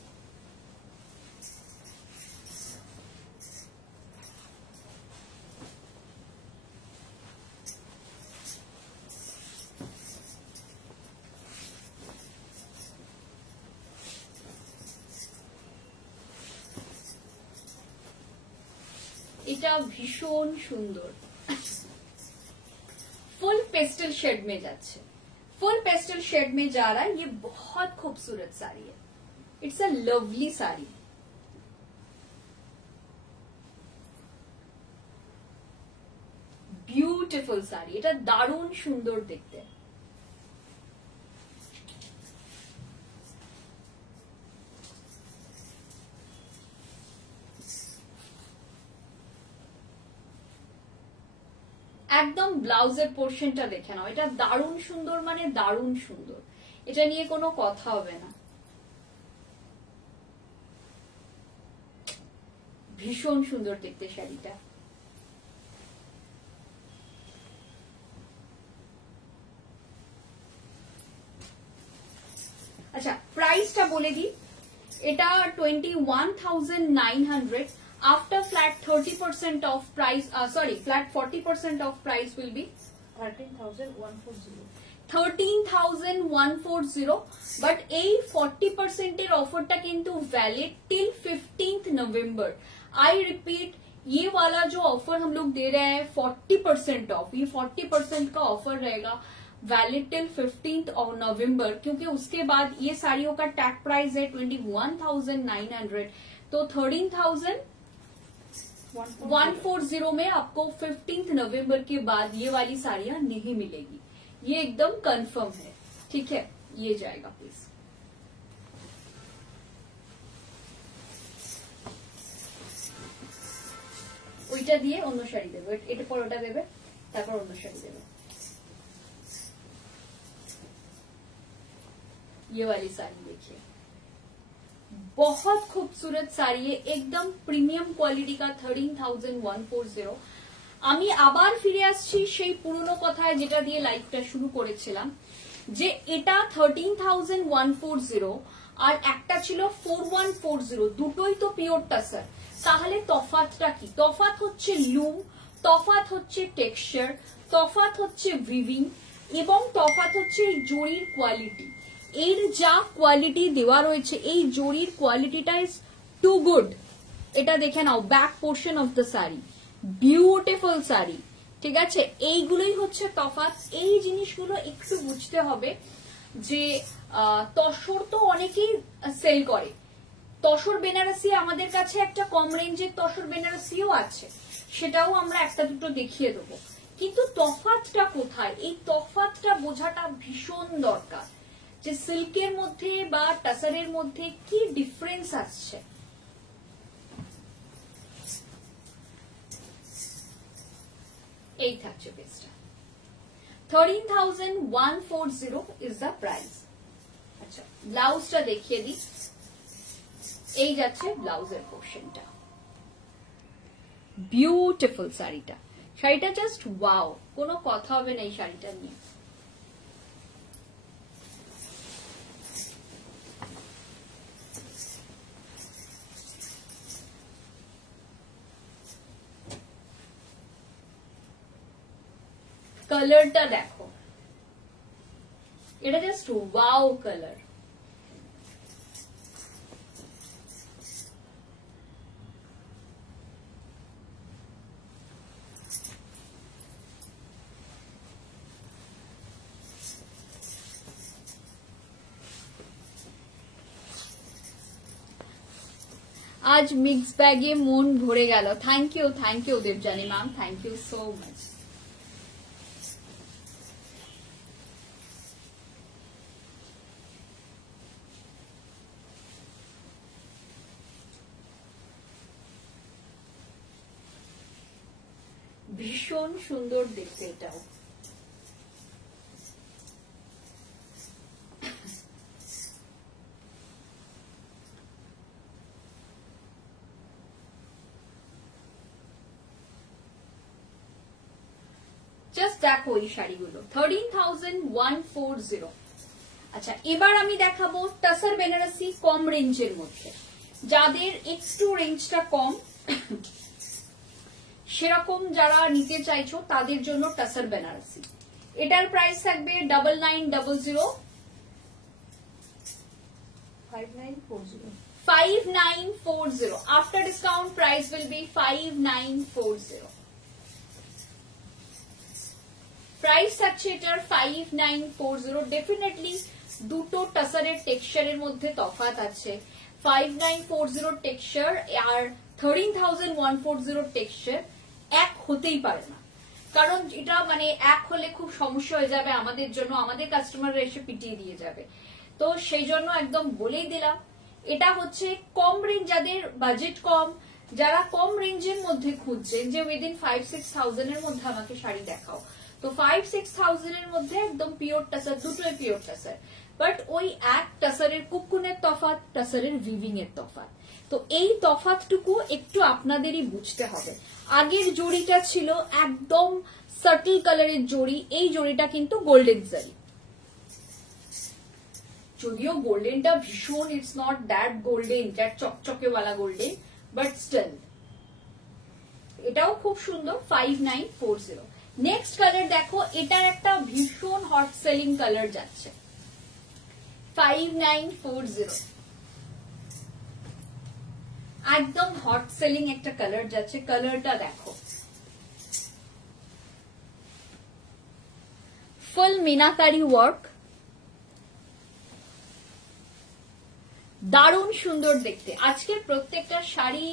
এটা ভীষণ সুন্দর, फुल पेस्टल शेड में जाच्छे। फुल पेस्टल शेड में जा रहा है, ये बहुत खूबसूरत साड़ी है। It's a lovely sari. Beautiful sari, এটা দারুণ সুন্দর দেখতে। একদম ব্লাউজের পোর্শনটা দেখে নাও, এটা দারুণ সুন্দর, মানে দারুণ সুন্দর, এটা নিয়ে কোনো কথা হবে না। ভীষণ সুন্দর দেখতে শাড়িটা। আচ্ছা, প্রাইসটা বলে দিই, এটা 21,900। After flat 30% off price, flat 40% off price will be 13,140. 13,140। But এই 40% এর অফারটা কিন্তু valid till 15th November। I repeat, ये वाला जो ऑफर हम लोग दे रहे हैं 40% ऑफ, ये 40% का ऑफर रहेगा वैलिड टिल 15th November, क्योंकि उसके बाद ये साड़ियों का टैग प्राइस है 21,900, तो 13,140 में आपको 15th नवंबर के बाद ये वाली साड़ियां नहीं मिलेगी, ये एकदम कंफर्म है। ठीक है, ये जाएगा प्लीज। ওইটা দিয়ে অন্য শাড়ি দেবে, এটা পর ওটা দেবে, তারপর অন্য শাড়ি দেবে। ये वाली साड़ी देखिए, बहुत खूबसूरत साड़ी है, एकदम प्रीमियम क्वालिटी का 13,140। আমি আবার ফিরে আসছি সেই পুরনো কথায় যেটা দিয়ে লাইভটা শুরু করেছিলাম, যে এটা 13,140 আর একটা ছিল 4140, দুটোই তো পিওর টাসার। তাহলে তফাতটা কি? তফাত হচ্ছে লুম, তফাত হচ্ছে টেক্সচার, তফাত হচ্ছে ভিভিং, এবং তফাত হচ্ছে এই জরির কোয়ালিটি। এর যা কোয়ালিটি দেওয়া রয়েছে, এই জরির কোয়ালিটিটা ইজ টু গুড। এটা দেখে নাও, back portion of the sari, beautiful sari. ঠিক আছে, এইগুলোই হচ্ছে তফাৎ। এই জিনিসগুলো একটু বুঝতে হবে যে তসর তো অনেকেই সেল করে, তসর বেনারসি আমাদের কাছে একটা কম রেঞ্জের তসর বেনারসিও আছে, সেটাও আমরা একটা দুটো দেখিয়ে দেবো। কিন্তু তফাৎটা কোথায়, এই তফাৎটা বোঝাটা ভীষণ দরকার, যে সিল্কের মধ্যে বা টাসারের মধ্যে কি ডিফারেন্স আসছে। এই থাকছে পেজটা, 13,140 ইজ দ্য প্রাইস। আচ্ছা, ব্লাউজটা দেখিয়ে দিই, এই যাচ্ছে ব্লাউজের পোর্শনটা। বিউটিফুল শাড়িটা, শাড়িটা জাস্ট ওয়াও, কোনো কথা হবে না এই শাড়িটা নিয়ে। কালারটা দেখো, এটা জাস্ট ওয়াও কালার। आज मिक्स बैगे मन भरे गেল। Thank you Debjani ma'am, thank you so much. ভীষণ সুন্দর দেখতে এটাও। জাস্ট দেখো এই শাড়িগুলো 13,140। আচ্ছা, এবার আমি দেখাবো টাসার বেনারসি কম রেঞ্জের মধ্যে। যাদের একটু রেঞ্জটা কম সেরকম যারা নিতে চাইছো তাদের জন্য টাসার বেনারসি। এটার প্রাইস থাকবে 9900 5940। After discount price will B 5940। Price থাকছে এটার 5940। ডেফিনেটলি দুটো টাসারের টেক্সচারের মধ্যে তফাৎ আছে। 5940 টেক্সচার আর 13,140 টেক্সচার এক হতেই পারে না, কারণ এটা মানে এক হলে খুব সমস্যা হয়ে যাবে আমাদের জন্য, আমাদের কাস্টমাররা এসে পিটিয়ে দিয়ে যাবে। তো সেই জন্য একদম বলেই দিলাম, এটা হচ্ছে কম রেঞ্জ, যাদের বাজেট কম, যারা কম রেঞ্জের মধ্যে খুঁজছেন যে উইদিন 5-6,000 এর মধ্যে আমাকে শাড়ি দেখাও, তো 5-6,000 এর মধ্যে একদম পিওর টাসার, দুটোই পিওর টাসার, বাট ওই এক টাসারের কুকুনের তফাৎ, টাসারের উইভিং এর তফাৎ। তো এই তফাৎটুকু একটু আপনাদেরই বুঝতে হবে। আগের জড়িটা ছিল একদম সাটল কালারের জড়ি, এই জড়িটা কিন্তু গোল্ডেন জারি। যদিও গোল্ডেনটা ভীষণ, it's not that golden, that চকচকে ওয়ালা গোল্ডেন, বাট স্টিল এটাও খুব সুন্দর। 5940। নেক্সট কালার দেখো, এটার একটা ভীষণ হট সেলিং কালার যাচ্ছে 5940। একদম হট সেলিং একটা কালার যাচ্ছে, কালারটা দেখো, ফুল মিনাকারি ওয়ার্ক, দারুণ সুন্দর দেখতে। আজকের প্রত্যেকটা শাড়ি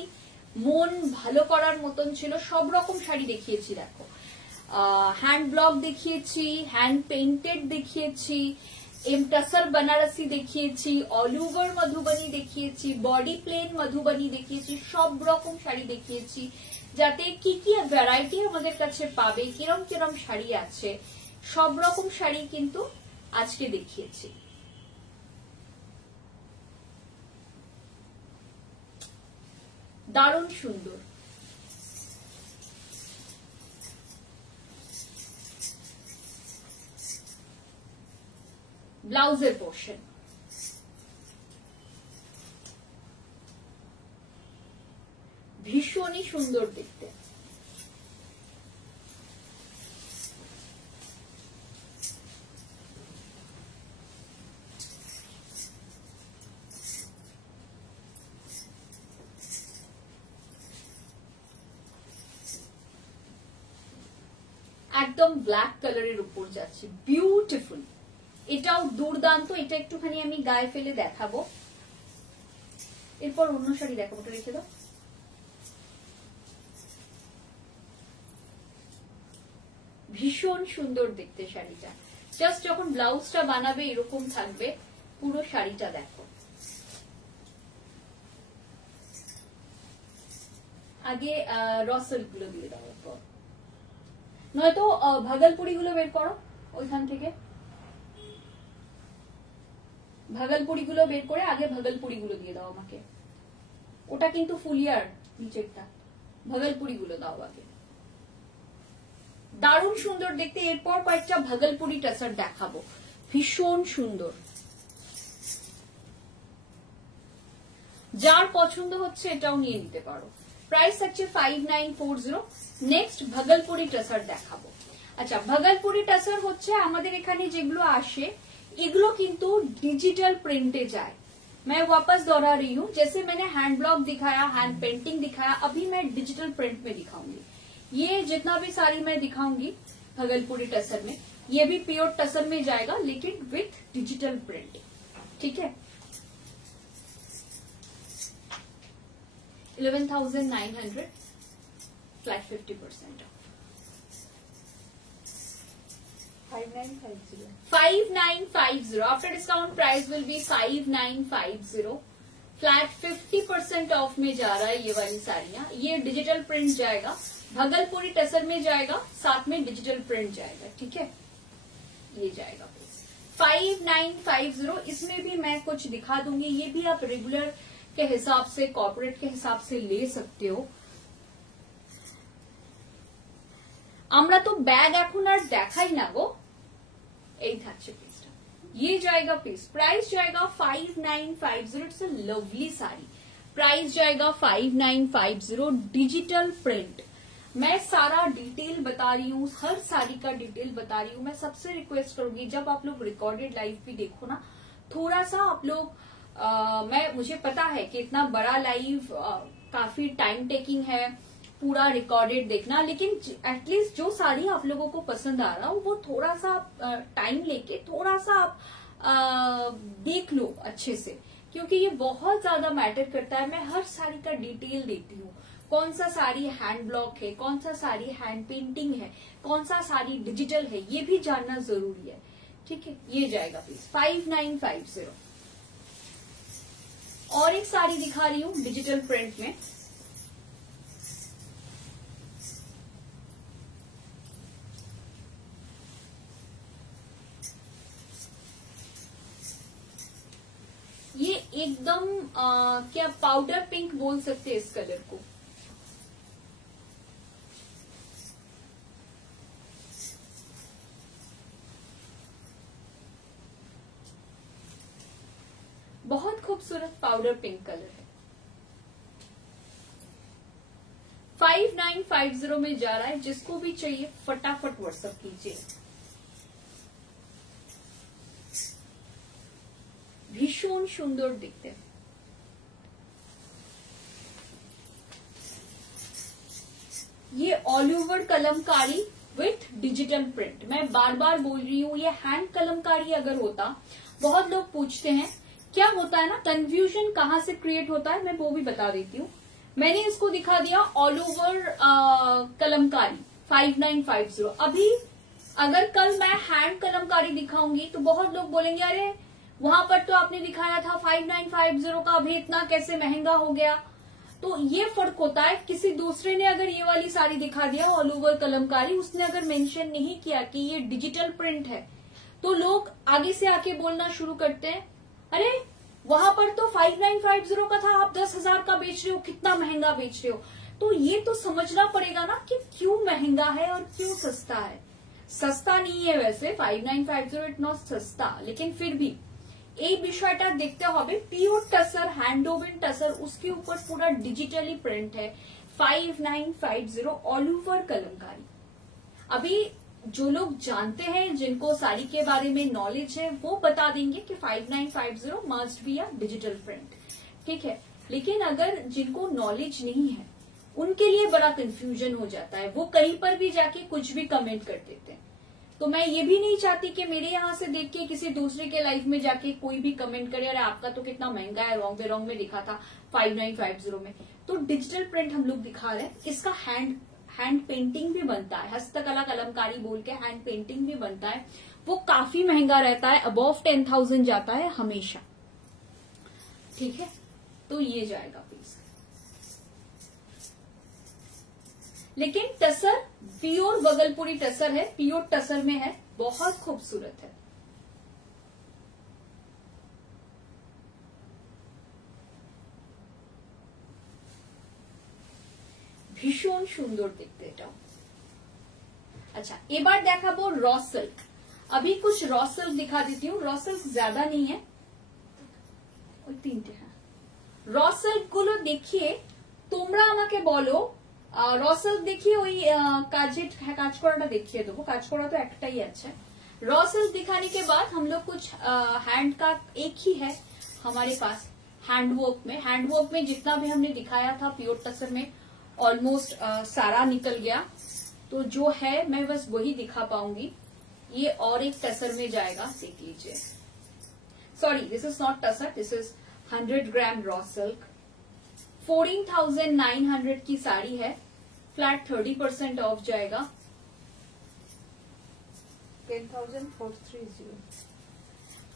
মন ভালো করার মতন ছিল, সব রকম শাড়ি দেখিয়েছি। দেখো, হ্যান্ড ব্লক দেখিয়েছি, হ্যান্ড পেইন্টেড দেখিয়েছি, টাসার বেনারসি দেখিয়েছি, অল ওভার মধুবনী দেখিয়েছি, বডি প্লেন মধুবনী দেখিয়েছি, সব রকম শাড়ি দেখিয়েছি। যাতে কি কি ভ্যারাইটি আমাদের কাছে পাবে, কিরম কিরম শাড়ি আছে, সব রকম শাড়ি কিন্তু আজকে দেখিয়েছি। দারুণ সুন্দর। ব্লাউজের পোর্শন ভীষণই সুন্দর দেখতে। একদম ব্ল্যাক কালারের উপর যাচ্ছে, বিউটিফুল। এটাও দুর্দান্ত। এটা একটুখানি আমি গায়ে ফেলে দেখাবো, এরপর অন্য শাড়ি দেখাবো। ওটা রেখে দাও। ভীষণ সুন্দর দেখতে শাড়িটা। জাস্ট যখন ব্লাউজটা বানাবে এরকম থাকবে, পুরো শাড়িটা দেখো। আগে রসল গুলো দিয়ে দাও, নয়তো ভাগলপুরি গুলো বের করো ওইখান থেকে। ভাগলপুরি গুলো বের করে আগে ভাগলপুরি গুলো দিয়ে দাও আমাকে। ওটা কিন্তু ফুলিয়ার নিচেরটা, ভাগলপুরি গুলো দাও আগে। দারুণ সুন্দর দেখতে। এরপর কয়েকটা ভাগলপুরি টাসার দেখাবো, ভীষণ সুন্দর। যার পছন্দ হচ্ছে এটাও নিয়ে নিতে পারো। প্রাইস আছে 5940। নেক্সট ভাগলপুরি টাসার দেখাবো। আচ্ছা, ভাগলপুরি টাসার হচ্ছে আমাদের এখানে যেগুলো আসে এগুলো কিন্তু डिजिटल प्रिंटे जाए। मैं वापस दोहरा रही हूँ, जैसे मैंने हैंड ब्लॉक दिखाया, हैंड पेंटिंग दिखाया, अभी मैं डिजिटल प्रिंट में दिखाऊंगी। ये जितना भी साड़ी मैं दिखाऊंगी भागलपुरी टसर में, ये भी प्योर टसर में जाएगा, लेकिन विथ डिजिटल प्रिंटिंग। ठीक है, 11,900 flat 50% of. 5950 after discount price will B 5950। Flat 50% of में जा रहा है ये वाली साड़ियां। ये डिजिटल प्रिंट जाएगा, भागलपुरी टसर में जाएगा, साथ में डिजिटल प्रिंट जाएगा। ठीक है, ये जाएगा 5950। इसमें भी मैं कुछ दिखा दूंगी, ये भी आप रेगुलर के हिसाब से, कॉर्पोरेट के हिसाब से ले सकते हो। আমরা তো ব্যাগ এখন আর দেখাই না গো। এই থাকছে পিসটা, ये जाएगा पीस। प्राइस जाएगा 5950। It's a lovely sari. Price जाएगा 5950। Digital print. मैं सारा डिटेल बता रही हूँ, हर साड़ी का डिटेल बता रही हूँ। मैं सबसे रिक्वेस्ट करूंगी जब आप लोग रिकॉर्डेड लाइव भी देखो ना, थोड़ा सा आप लोग मुझे पता है कि इतना बड़ा लाइव काफी टाइम टेकिंग है पूरा रिकॉर्डेड देखना, लेकिन एटलीस्ट जो साड़ी आप लोगों को पसंद आ रहा हो वो थोड़ा सा टाइम लेके थोड़ा सा आप देख लो अच्छे से, क्योंकि ये बहुत ज्यादा मैटर करता है। मैं हर साड़ी का डिटेल देती हूँ, कौन सा साड़ी हैंड ब्लॉक है, कौन सा साड़ी हैंड पेंटिंग है, कौन सा साड़ी डिजिटल है, ये भी जानना जरूरी है। ठीक है, ये जाएगा प्लीज 5950। और एक साड़ी दिखा रही हूँ डिजिटल प्रिंट में। ये एकदम क्या पाउडर पिंक बोल सकते हैं इस कलर को। बहुत खूबसूरत पाउडर पिंक कलर है। 5950 में जा रहा है। जिसको भी चाहिए फटाफट व्हाट्सएप कीजिए। भीषण सुंदर दिखते हैं। ये all over Kalamkari with digital print. मैं बार बार बोल रही हूँ, ये हैंड कलमकारी अगर होता, बहुत लोग पूछते हैं क्या होता है ना, कंफ्यूजन कहाँ से क्रिएट होता है, मैं वो भी बता देती हूँ। मैंने इसको दिखा दिया ऑल ओवर कलमकारी 5950। अभी अगर कल मैं हैंड कलमकारी दिखाऊंगी तो बहुत लोग बोलेंगे अरे वहां पर तो आपने दिखाया था 5950 का, अभी इतना कैसे महंगा हो गया। तो ये फर्क होता है। किसी दूसरे ने अगर ये वाली साड़ी दिखा दिया ऑल ओवर कलमकारी, उसने अगर मेंशन नहीं किया कि ये डिजिटल प्रिंट है, तो लोग आगे से आके बोलना शुरू करते हैं अरे वहां पर तो 5950 का था, आप 10,000 का बेच रहे हो, कितना महंगा बेच रहे हो। तो ये तो समझना पड़ेगा ना कि क्यों महंगा है और क्यों सस्ता है। सस्ता नहीं है वैसे 5950 इतना सस्ता, लेकिन फिर भी এই বিষয়টা দেখতে হবে। Pure tussar, hand woven tussar, उसके ऊपर पूरा डिजिटली प्रिंट है। 5950 ऑल ओवर कलमकारी। अभी जो लोग जानते हैं, जिनको साड़ी के बारे में नॉलेज है, वो बता देंगे कि 5950 must be a digital print. ठीक है, लेकिन अगर जिनको नॉलेज नहीं है उनके लिए बड़ा कंफ्यूजन हो जाता है। वो कहीं पर भी जाके कुछ भी कमेंट कर देते हैं। तो मैं ये भी नहीं चाहती कि मेरे यहाँ से देख के किसी दूसरे के लाइफ में जाके कोई भी कमेंट करे अरे आपका तो कितना महंगा है, रॉन्ग बेरॉन्ग में दिखा था 5950 में। तो डिजिटल प्रिंट हम लोग दिखा रहे हैं। इसका हैंड पेंटिंग भी बनता है, हस्तकला कलमकारी बोल के हैंड पेंटिंग भी बनता है। वो काफी महंगा रहता है, अबव 10,000 जाता है हमेशा। ठीक है, तो ये जाएगा पीस। लेकिन टसर प्योर बगलपुरी टसर है, प्योर टसर में है, बहुत खूबसूरत है। ভীষণ সুন্দর দেখতে এটাও। अच्छा, এবার দেখাবো रॉ सिल्क। अभी कुछ रॉ सिल्क दिखा देती हूँ। रॉ सिल्क ज्यादा नहीं है, ওই তিনটে। হ্যাঁ, रॉ सिल्क গুলো দেখিয়ে তোমরা আমাকে বলো। रॉ सिल्क देखिए, ওই কাজ করাটা দেখিয়ে দেবো। কাজ করা তো একটাই আছে। रॉ सिल्क दिखाने के बाद हम लोग कुछ हैंड का एक ही है हमारे पास हैंडवर्क में जितना भी हमने दिखाया था प्योर टसर में ऑलमोस्ट सारा निकल गया। तो जो है मैं बस वही दिखा पाऊंगी। ये और एक टसर में जाएगा, देख लीजिए। Sorry, this is not tussar, this is 100 gram raw silk. 14,900 की साड़ी है। फ्लैट 30% ऑफ जाएगा। 10,430।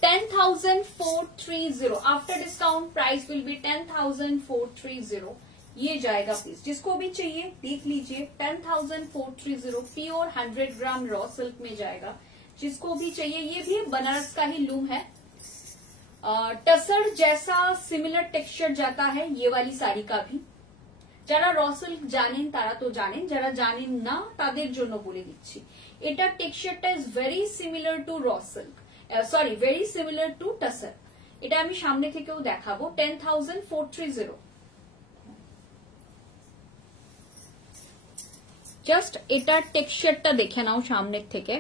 10,430 after discount price will B 10,430। ये जाएगा प्लीज। जिसको भी चाहिए देख लीजिए। 10,430 प्योर 100 ग्राम रॉ सिल्क में जाएगा। जिसको भी चाहिए, ये भी बनारस का ही लूम है। टसर जैसा सिमिलर टेक्सचर जाता है ये वाली साड़ी का भी। যারা র সিল্ক জানেন তারা তো জানেন, যারা জানেন না তাদের জন্য বলে দিচ্ছি। এটার টেক্সচারটা is very similar to raw silk, sorry very similar to tussar. এটা আমি সামনে থেকেও দেখাবো। 10,430। জাস্ট এটার টেক্সচারটা দেখে নাও সামনের থেকে।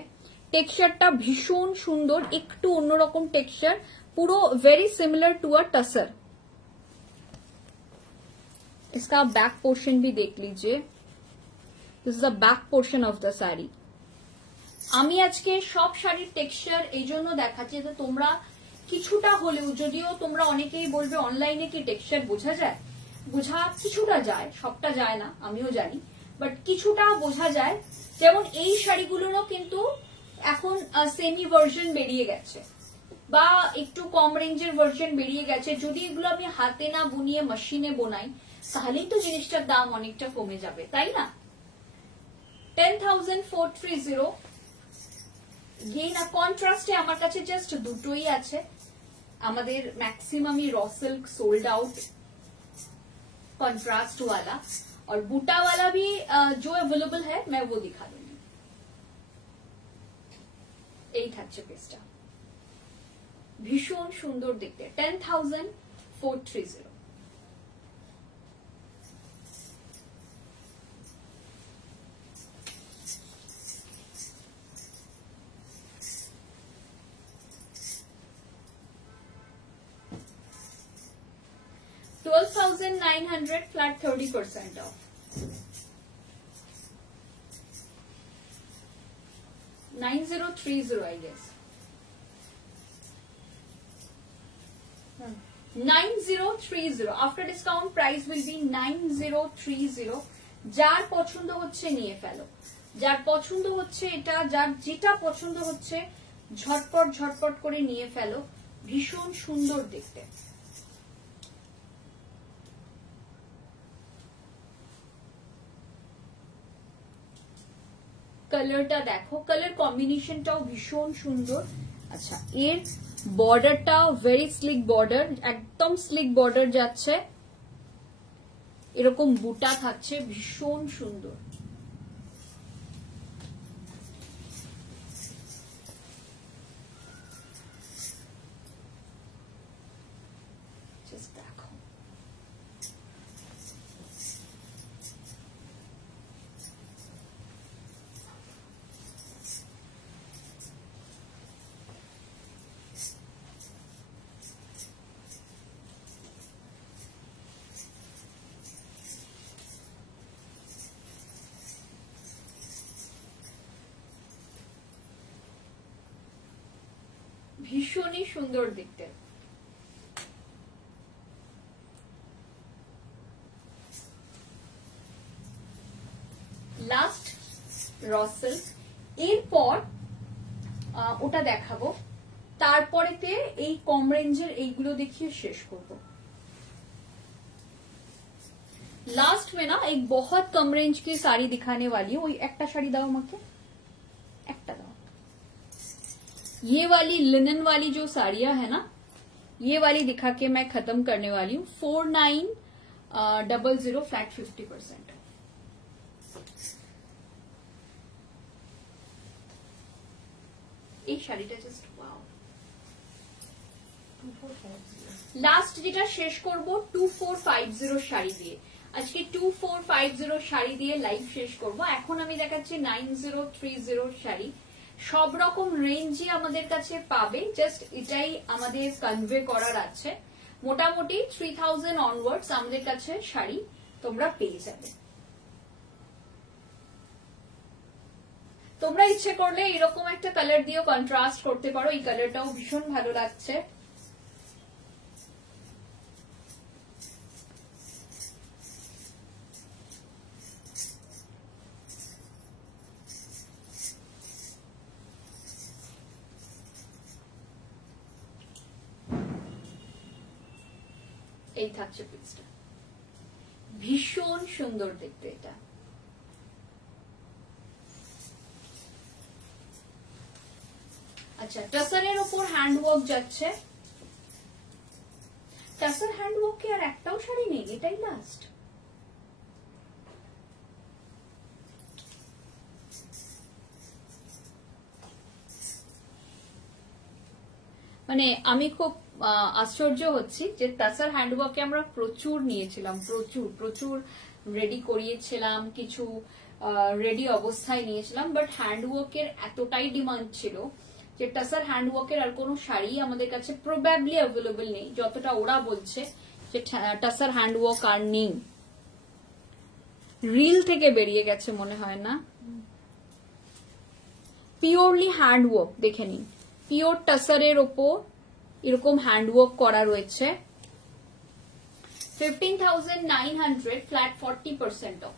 টেক্সচারটা ভীষণ সুন্দর, একটু অন্যরকম টেক্সচার, পুরো very similar to a tussar. इसका बैक पोर्शन भी देख लीजिए, this is a back portion of the sari. আমি আজকে সব শাড়ির টেক্সচার এই জন্য দেখাচ্ছি যে তোমরা কিছুটা হলেও, যদিও তোমরা অনেকেই বলবে অনলাইনে কি টেক্সচার বোঝা যায়, বোঝা কিছুটা যায়, সবটা যায় না আমিও জানি, বাট কিছুটা বোঝা যায়। যেমন এই শাড়িগুলোরও কিন্তু এখন সেমি ভার্সন বেরিয়ে গেছে বা একটু কম রেঞ্জের ভার্সন বেরিয়ে গেছে। যদি এগুলো আমি হাতে না বুনিয়ে মেশিনে বোনাই তাহলেই তো জিনিসটার দাম অনেকটা কমে যাবে, তাই না? 10,430। গেইন আর কন্ট্রাস্টে আমার কাছে জাস্ট দুটোই আছে। আমাদের maximum raw silk sold out contrast वाला, और बूटा वाला भी जो अवेलेबल है मैं वो दिखा दूंगी। এই থাকছে পিসটা, ভীষণ সুন্দর দেখতে। 10,430। $12,900 flat 30% off। 9030 I guess। 9030 after discount price will be 9030। যার পছন্দ হচ্ছে নিয়ে ফেলো, যার পছন্দ হচ্ছে এটা, যার যেটা পছন্দ হচ্ছে ঝটপট ঝটপট করে নিয়ে ফেলো। ভীষণ সুন্দর দেখতে। কালারটা দেখো, কালার কম্বিনেশনটাও ভীষণ সুন্দর। আচ্ছা, এর বর্ডারটা ভেরি স্লিক বর্ডার, একদম স্লিক বর্ডার যাচ্ছে, এরকম বুটা থাকছে, ভীষণ সুন্দর। দেখো ভীষণই সুন্দর দেখতে। লাস্ট র সিল্ক, এরপর ওটা দেখাবো, তারপরেতে এই কম রেঞ্জের এইগুলো দেখিয়ে শেষ করব। लास्ट में ना एक बहुत कम रेंज की साड़ी दिखाने वाली हूँ। एक साड़ी दाओ माके, एक दाओ। ये वाली लिनन वाली जो साड़ियां है ना, ये वाली दिखा के मैं खत्म करने वाली हूँ। 4900 फ्लैट 50%। এই শাড়িটা জাস্ট ওয়াও। লাস্ট যেটা শেষ করব 2450 শাড়ি দিয়ে। আজকে 2450 শাড়ি দিয়ে লাইভ শেষ করব। এখন আমি দেখাচ্ছি 9030 শাড়ি। সব রকম রেঞ্জই আমাদের কাছে পাবে, জাস্ট এটাই আমাদের কনভে করার আছে। মোটামুটি 3000 অনওয়ার্ডস আমাদের কাছে শাড়ি তোমরা পেয়ে যাবে। তোমরা ইচ্ছে করলে এরকম একটা কালার দিয়েও কন্ট্রাস্ট করতে পারো, এই কালারটাও ভীষণ ভালো লাগছে। এই থাকছে পিসটা, ভীষণ সুন্দর দেখতে এটা। আচ্ছা, টাসারের উপর হ্যান্ডওয়ার্ক যাচ্ছে। টাসার হ্যান্ডওয়ার্ক কি আর একটাও শাড়ি নেই? এটাই লাস্ট। মানে আমি খুব আশ্চর্য হচ্ছি যে টাসার হ্যান্ডওয়ার্কে আমরা প্রচুর নিয়েছিলাম, প্রচুর প্রচুর রেডি করিয়েছিলাম, কিছু রেডি অবস্থায় নিয়েছিলাম, বাট হ্যান্ডওয়ার্কের এতটাই ডিমান্ড ছিল যে টাসার হ্যান্ডওয়ার্কের আর কোনো শাড়ি আমাদের কাছে প্রবাবলি অ্যাভেলেবল নেই, যতটা ওরা বলছে যে টাসার হ্যান্ডওয়ার্ক আর নেই। রিল থেকে বেরিয়ে গেছে মনে হয় না, পিওরলি হ্যান্ডওয়ার্ক দেখে নিন, পিওর টাসারের ওপর এরকম হ্যান্ডওয়ার্ক করা রয়েছে। 15,900 flat 40% off.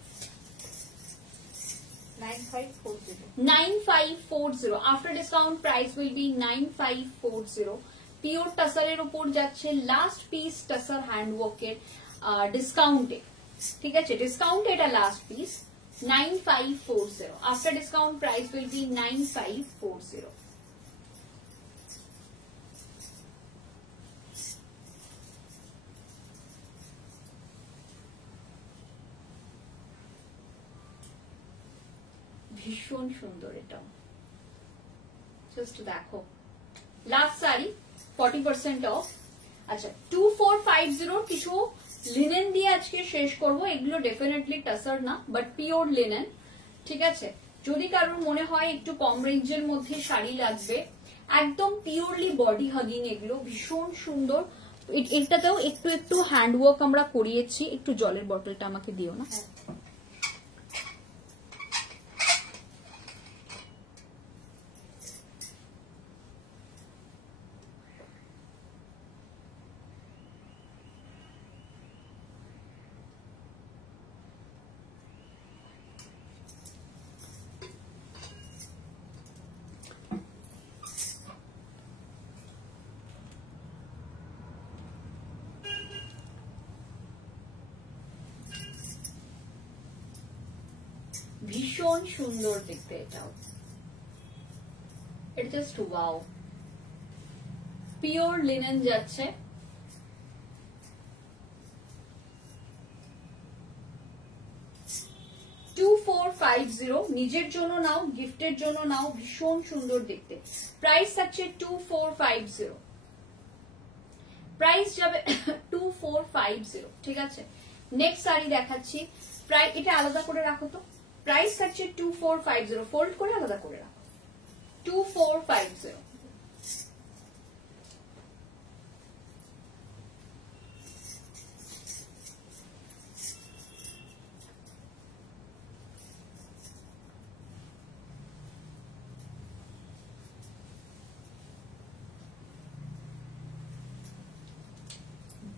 9540 9540 after discount price will be 9540। Pure টাসারের উপর যাচ্ছে লাস্ট পিস টাসার হ্যান্ডওয়ার্কের ডিসকাউন্টে, ঠিক আছে, ডিসকাউন্ট এটা last piece 9540। After discount price will be 9540। ভীষণ সুন্দর, এটা জাস্ট দেখো, লাস্ট শাড়ি 40% অফ। আচ্ছা 2450 কিছু লিনেন দিয়ে আজকে শেষ করব, এগুলো ডেফিনেটলি টাসার না বাট পিওর লিনেন, ঠিক আছে। যদি কারোর মনে হয় একটু কম রেঞ্জের মধ্যে শাড়ি লাগবে, একদম পিওরলি বডি হাগিং, এগুলো ভীষণ সুন্দর। এটাতেও একটু একটু হ্যান্ডওয়ার্ক আমরা করিয়েছি। একটু জলের বটলটা আমাকে দিও না। ভীষণ সুন্দর দেখতে এটাও, এটা জাস্ট ওয়াও। পিওর লিনেন যাচ্ছে, নিজের জন্য নাও, গিফটের জন্য নাও, ভীষণ সুন্দর দেখতে। প্রাইস থাকছে 2450, প্রাইস যাবে 2450, ঠিক আছে। নেক্সট শাড়ি দেখাচ্ছি, প্রাইস এটা আলাদা করে রাখো তো, প্রাইস থাকছে 2450, ফোল্ড করে আলাদা করে রাখো 2450।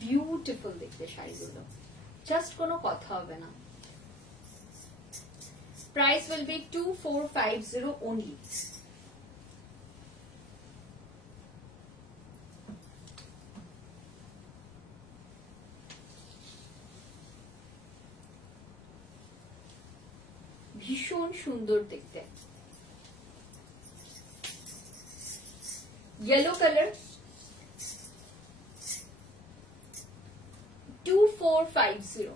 বিউটিফুল দেখতে শাড়িগুলো, জাস্ট কোনো কথা হবে না। Price will B 2450 only। ভীষণ সুন্দর দেখতে, ইয়েলো কালার 2450।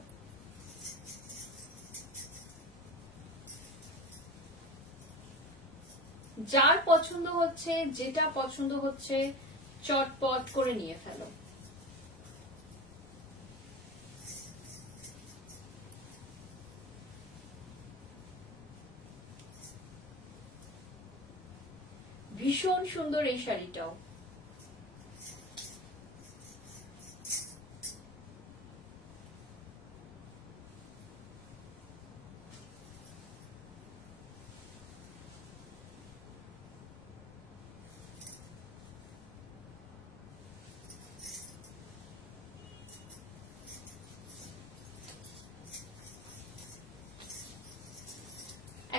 যার পছন্দ হচ্ছে, যেটা পছন্দ হচ্ছে চটপট করে নিয়ে ফেলো। ভীষণ সুন্দর এই শাড়িটাও,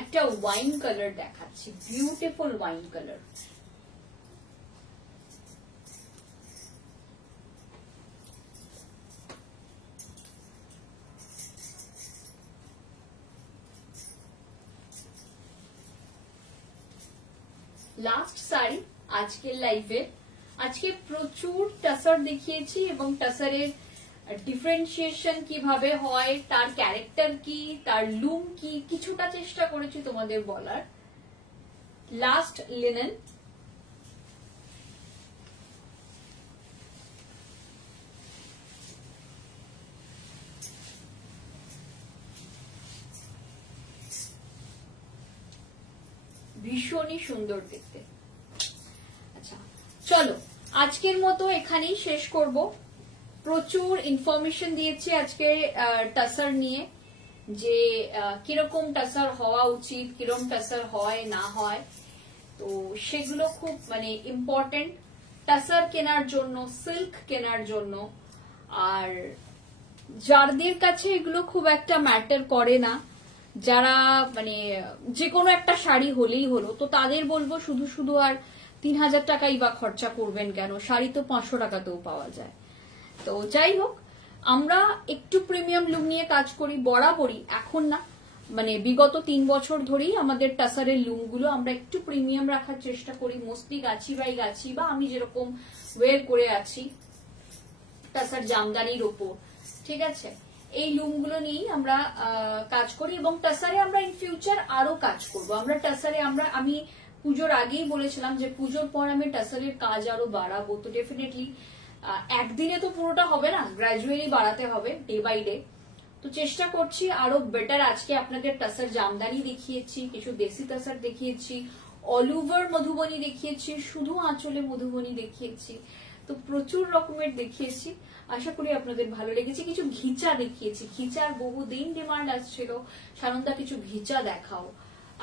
একটা ওয়াইন কালার দেখাচ্ছি, beautiful wine colour. Last sari আজকের লাইভে, আজকে প্রচুর টাসার দেখিয়েছি এবং টাসারের ডিফারেন্সিয়েশন কিভাবে হয়, তার ক্যারেক্টার কি, তার লুম কি, কিছুটা চেষ্টা করেছি তোমাদের বলার। লাস্ট লিনেন ভীষণই সুন্দর দেখতে। আচ্ছা চলো আজকের মতো এখানেই শেষ করব। প্রচুর ইনফরমেশন দিয়েছি আজকে টাসার নিয়ে, যে কিরকম টাসার হওয়া উচিত, কিরকম টাসার হয় না হয়, তো সেগুলো খুব মানে ইম্পর্টেন্ট টাসার কেনার জন্য, সিল্ক কেনার জন্য। আর যাদের কাছে এগুলো খুব একটা ম্যাটার করে না, যারা মানে যে কোনো একটা শাড়ি হলেই হলো, তো তাদের বলবো শুধু শুধু আর 3000 টাকাই বা খরচা করবেন কেন, শাড়ি তো 500 টাকাতেও পাওয়া যায়। তো যাই হোক, আমরা একটু প্রিমিয়াম লুক নিয়ে কাজ করি বরাবরই, এখন না, মানে বিগত 3 বছর ধরেই আমাদের টাসারের লুকগুলো আমরা একটু প্রিমিয়াম রাখার চেষ্টা করি। মোস্টলি গাছি বাই গাছি, বা আমি যেরকম ওয়ের করে আছি টাসার জামদানির ওপর, ঠিক আছে, এই লুমগুলো নিয়েই আমরা কাজ করি। এবং টাসারে আমরা ইন ফিউচার আরো কাজ করব। আমরা টাসারে আমি পুজোর আগেই বলেছিলাম যে পুজোর পর আমি টাসারের কাজ আরো বাড়াবো। তো ডেফিনেটলি একদিনে তো পুরোটা হবে না, গ্রাজুয়ালি বাড়াতে হবে ডে বাই ডে। তো চেষ্টা করছি আরো বেটার। আজকে আপনাদের টাসার জামদানি দেখিয়েছি, কিছু দেশি টাসার দেখিয়েছি, অল ওভার মধুবনী দেখিয়েছি, শুধু আঁচলে মধুবনী দেখিয়েছি, তো প্রচুর রকমের দেখিয়েছি। আশা করি আপনাদের ভালো লেগেছে। কিছু ঘিচা দেখিয়েছি, ঘিচার বহুদিন ডিমান্ড আসছিল, সানন্দা কিছু ঘিচা দেখাও।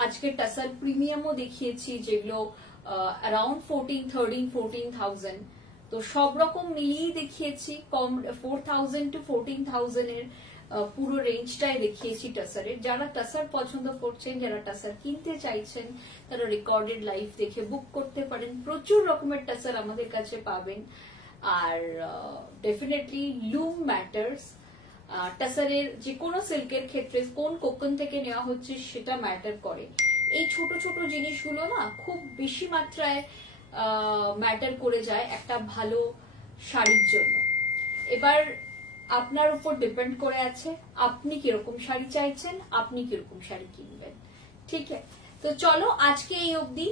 আজকে টাসার প্রিমিয়ামও দেখিয়েছি, যেগুলো অ্যারাউন্ড 14,000 তো সব রকম মিলিয়েই দেখিয়েছি। কম 4,000 to 14,000 এর পুরো রেঞ্জটাই দেখিয়েছি টাসারের। যারা টাসার পছন্দ করছেন, যারা টাসার কিনতে চাইছেন, তারা রেকর্ডেড লাইভ দেখে বুক করতে পারেন। প্রচুর রকমের টাসার আমাদের কাছে পাবেন। আর ডেফিনেটলি লুম ম্যাটার্স। টাসারের যে কোনো সিল্কের ক্ষেত্রে কোন কোকন থেকে নেওয়া হচ্ছে সেটা ম্যাটার করে। এই ছোট ছোট জিনিসগুলো না খুব বেশি মাত্রায় ম্যাটার করে যায় একটা ভালো শাড়ির জন্য। এবার আপনার উপর ডিপেন্ড করে আছে আপনি কিরকম শাড়ি চাইছেন, আপনি কিরকম শাড়ি কিনবেন, ঠিক আছে। তো চলো আজকে এই অবধি।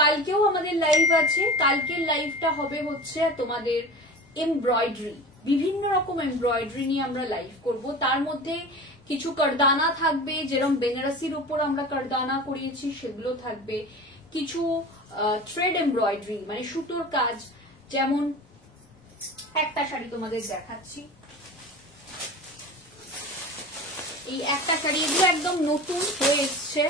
কালকেও আমাদের লাইভ আছে। কালকের লাইভটা হবে হচ্ছে তোমাদের এমব্রয়ডারি, বিভিন্ন রকম এমব্রয়ডারি নিয়ে আমরা লাইভ করব। তার মধ্যে কিছু কারদানা থাকবে, যেরকম বেনারসির উপর আমরা কারদানা করিয়েছি সেগুলো থাকবে। কিছু থ্রেড এমব্রয়ডারি মানে সুতোর কাজ, যেমন একটা শাড়ি তোমাদের দেখাচ্ছি। এই একটা শাড়ি, এগুলো একদম নতুন হয়ে এসছে,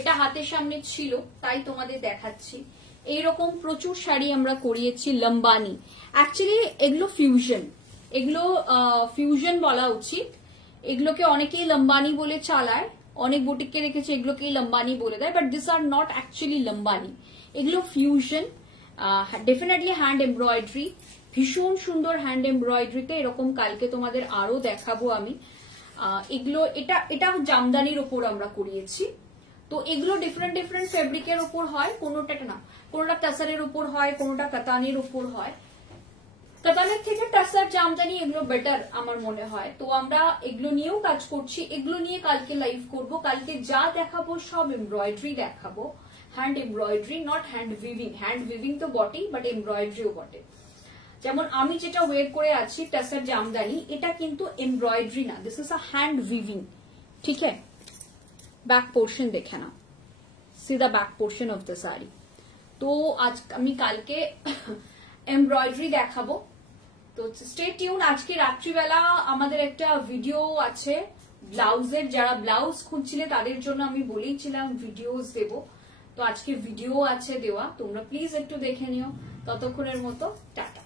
এটা হাতের সামনে ছিল তাই তোমাদের দেখাচ্ছি। এইরকম প্রচুর শাড়ি আমরা করিয়েছি লম্বানি। অ্যাকচুয়ালি এগুলো ফিউশন, এগুলো ফিউশন বলা উচিত। এগুলোকে অনেকেই লম্বানি বলে চালায়, অনেক বুটিককে রেখেছে এগুলোকেই লম্বানি বলে দেয়, but this are not actually Lambani, এগুলো ফিউশন। ডেফিনেটলি হ্যান্ড এমব্রয়ডারি, ভীষণ সুন্দর হ্যান্ড এমব্রয়ডারিতে। এরকম কালকে তোমাদের আরো দেখাবো আমি। এগুলো এটা জামদানির ওপর আমরা করিয়েছি। তো এগুলো ডিফারেন্ট ডিফারেন্ট ফেব্রিকের উপর হয়, কোনোটা না, কোনোটা টাসারের উপর হয়, কোনোটা কাতানের উপর হয়। কাতানের থেকে টাসার জামদানি এগুলো বেটার আমার মনে হয়। তো আমরা এগুলো নিয়েও কাজ করছি, এগুলো নিয়ে কালকে লাইভ করব। কালকে যা দেখাবো সব এমব্রয়ডারি দেখাবো, hand embroidery, not hand weaving. Hand weaving তো বটেই, বাট এমব্রয়ডারিও বটে। যেমন আমি যেটা ওয়ের করে আছি টাসার জামদানি, এটা কিন্তু এমব্রয়ডারি না, this is a hand weaving, ঠিক আছে। बैक पोर्शन देखा ना, सीधा back portion of the sari. तो आज আমি কালকে এমব্রয়ডারি দেখাবো। তো স্টে টিউন। আজকে রাত্রিবেলা আমাদের একটা ভিডিও আছে ব্লাউজের, যারা ব্লাউজ খুঁজছিলে তাদের জন্য আমি বলেইছিলাম ভিডিওস দেব। তো আজকে ভিডিও আছে দেওয়া, তোমরা প্লিজ একটু দেখে নিও। ততক্ষণের মতো টাটা।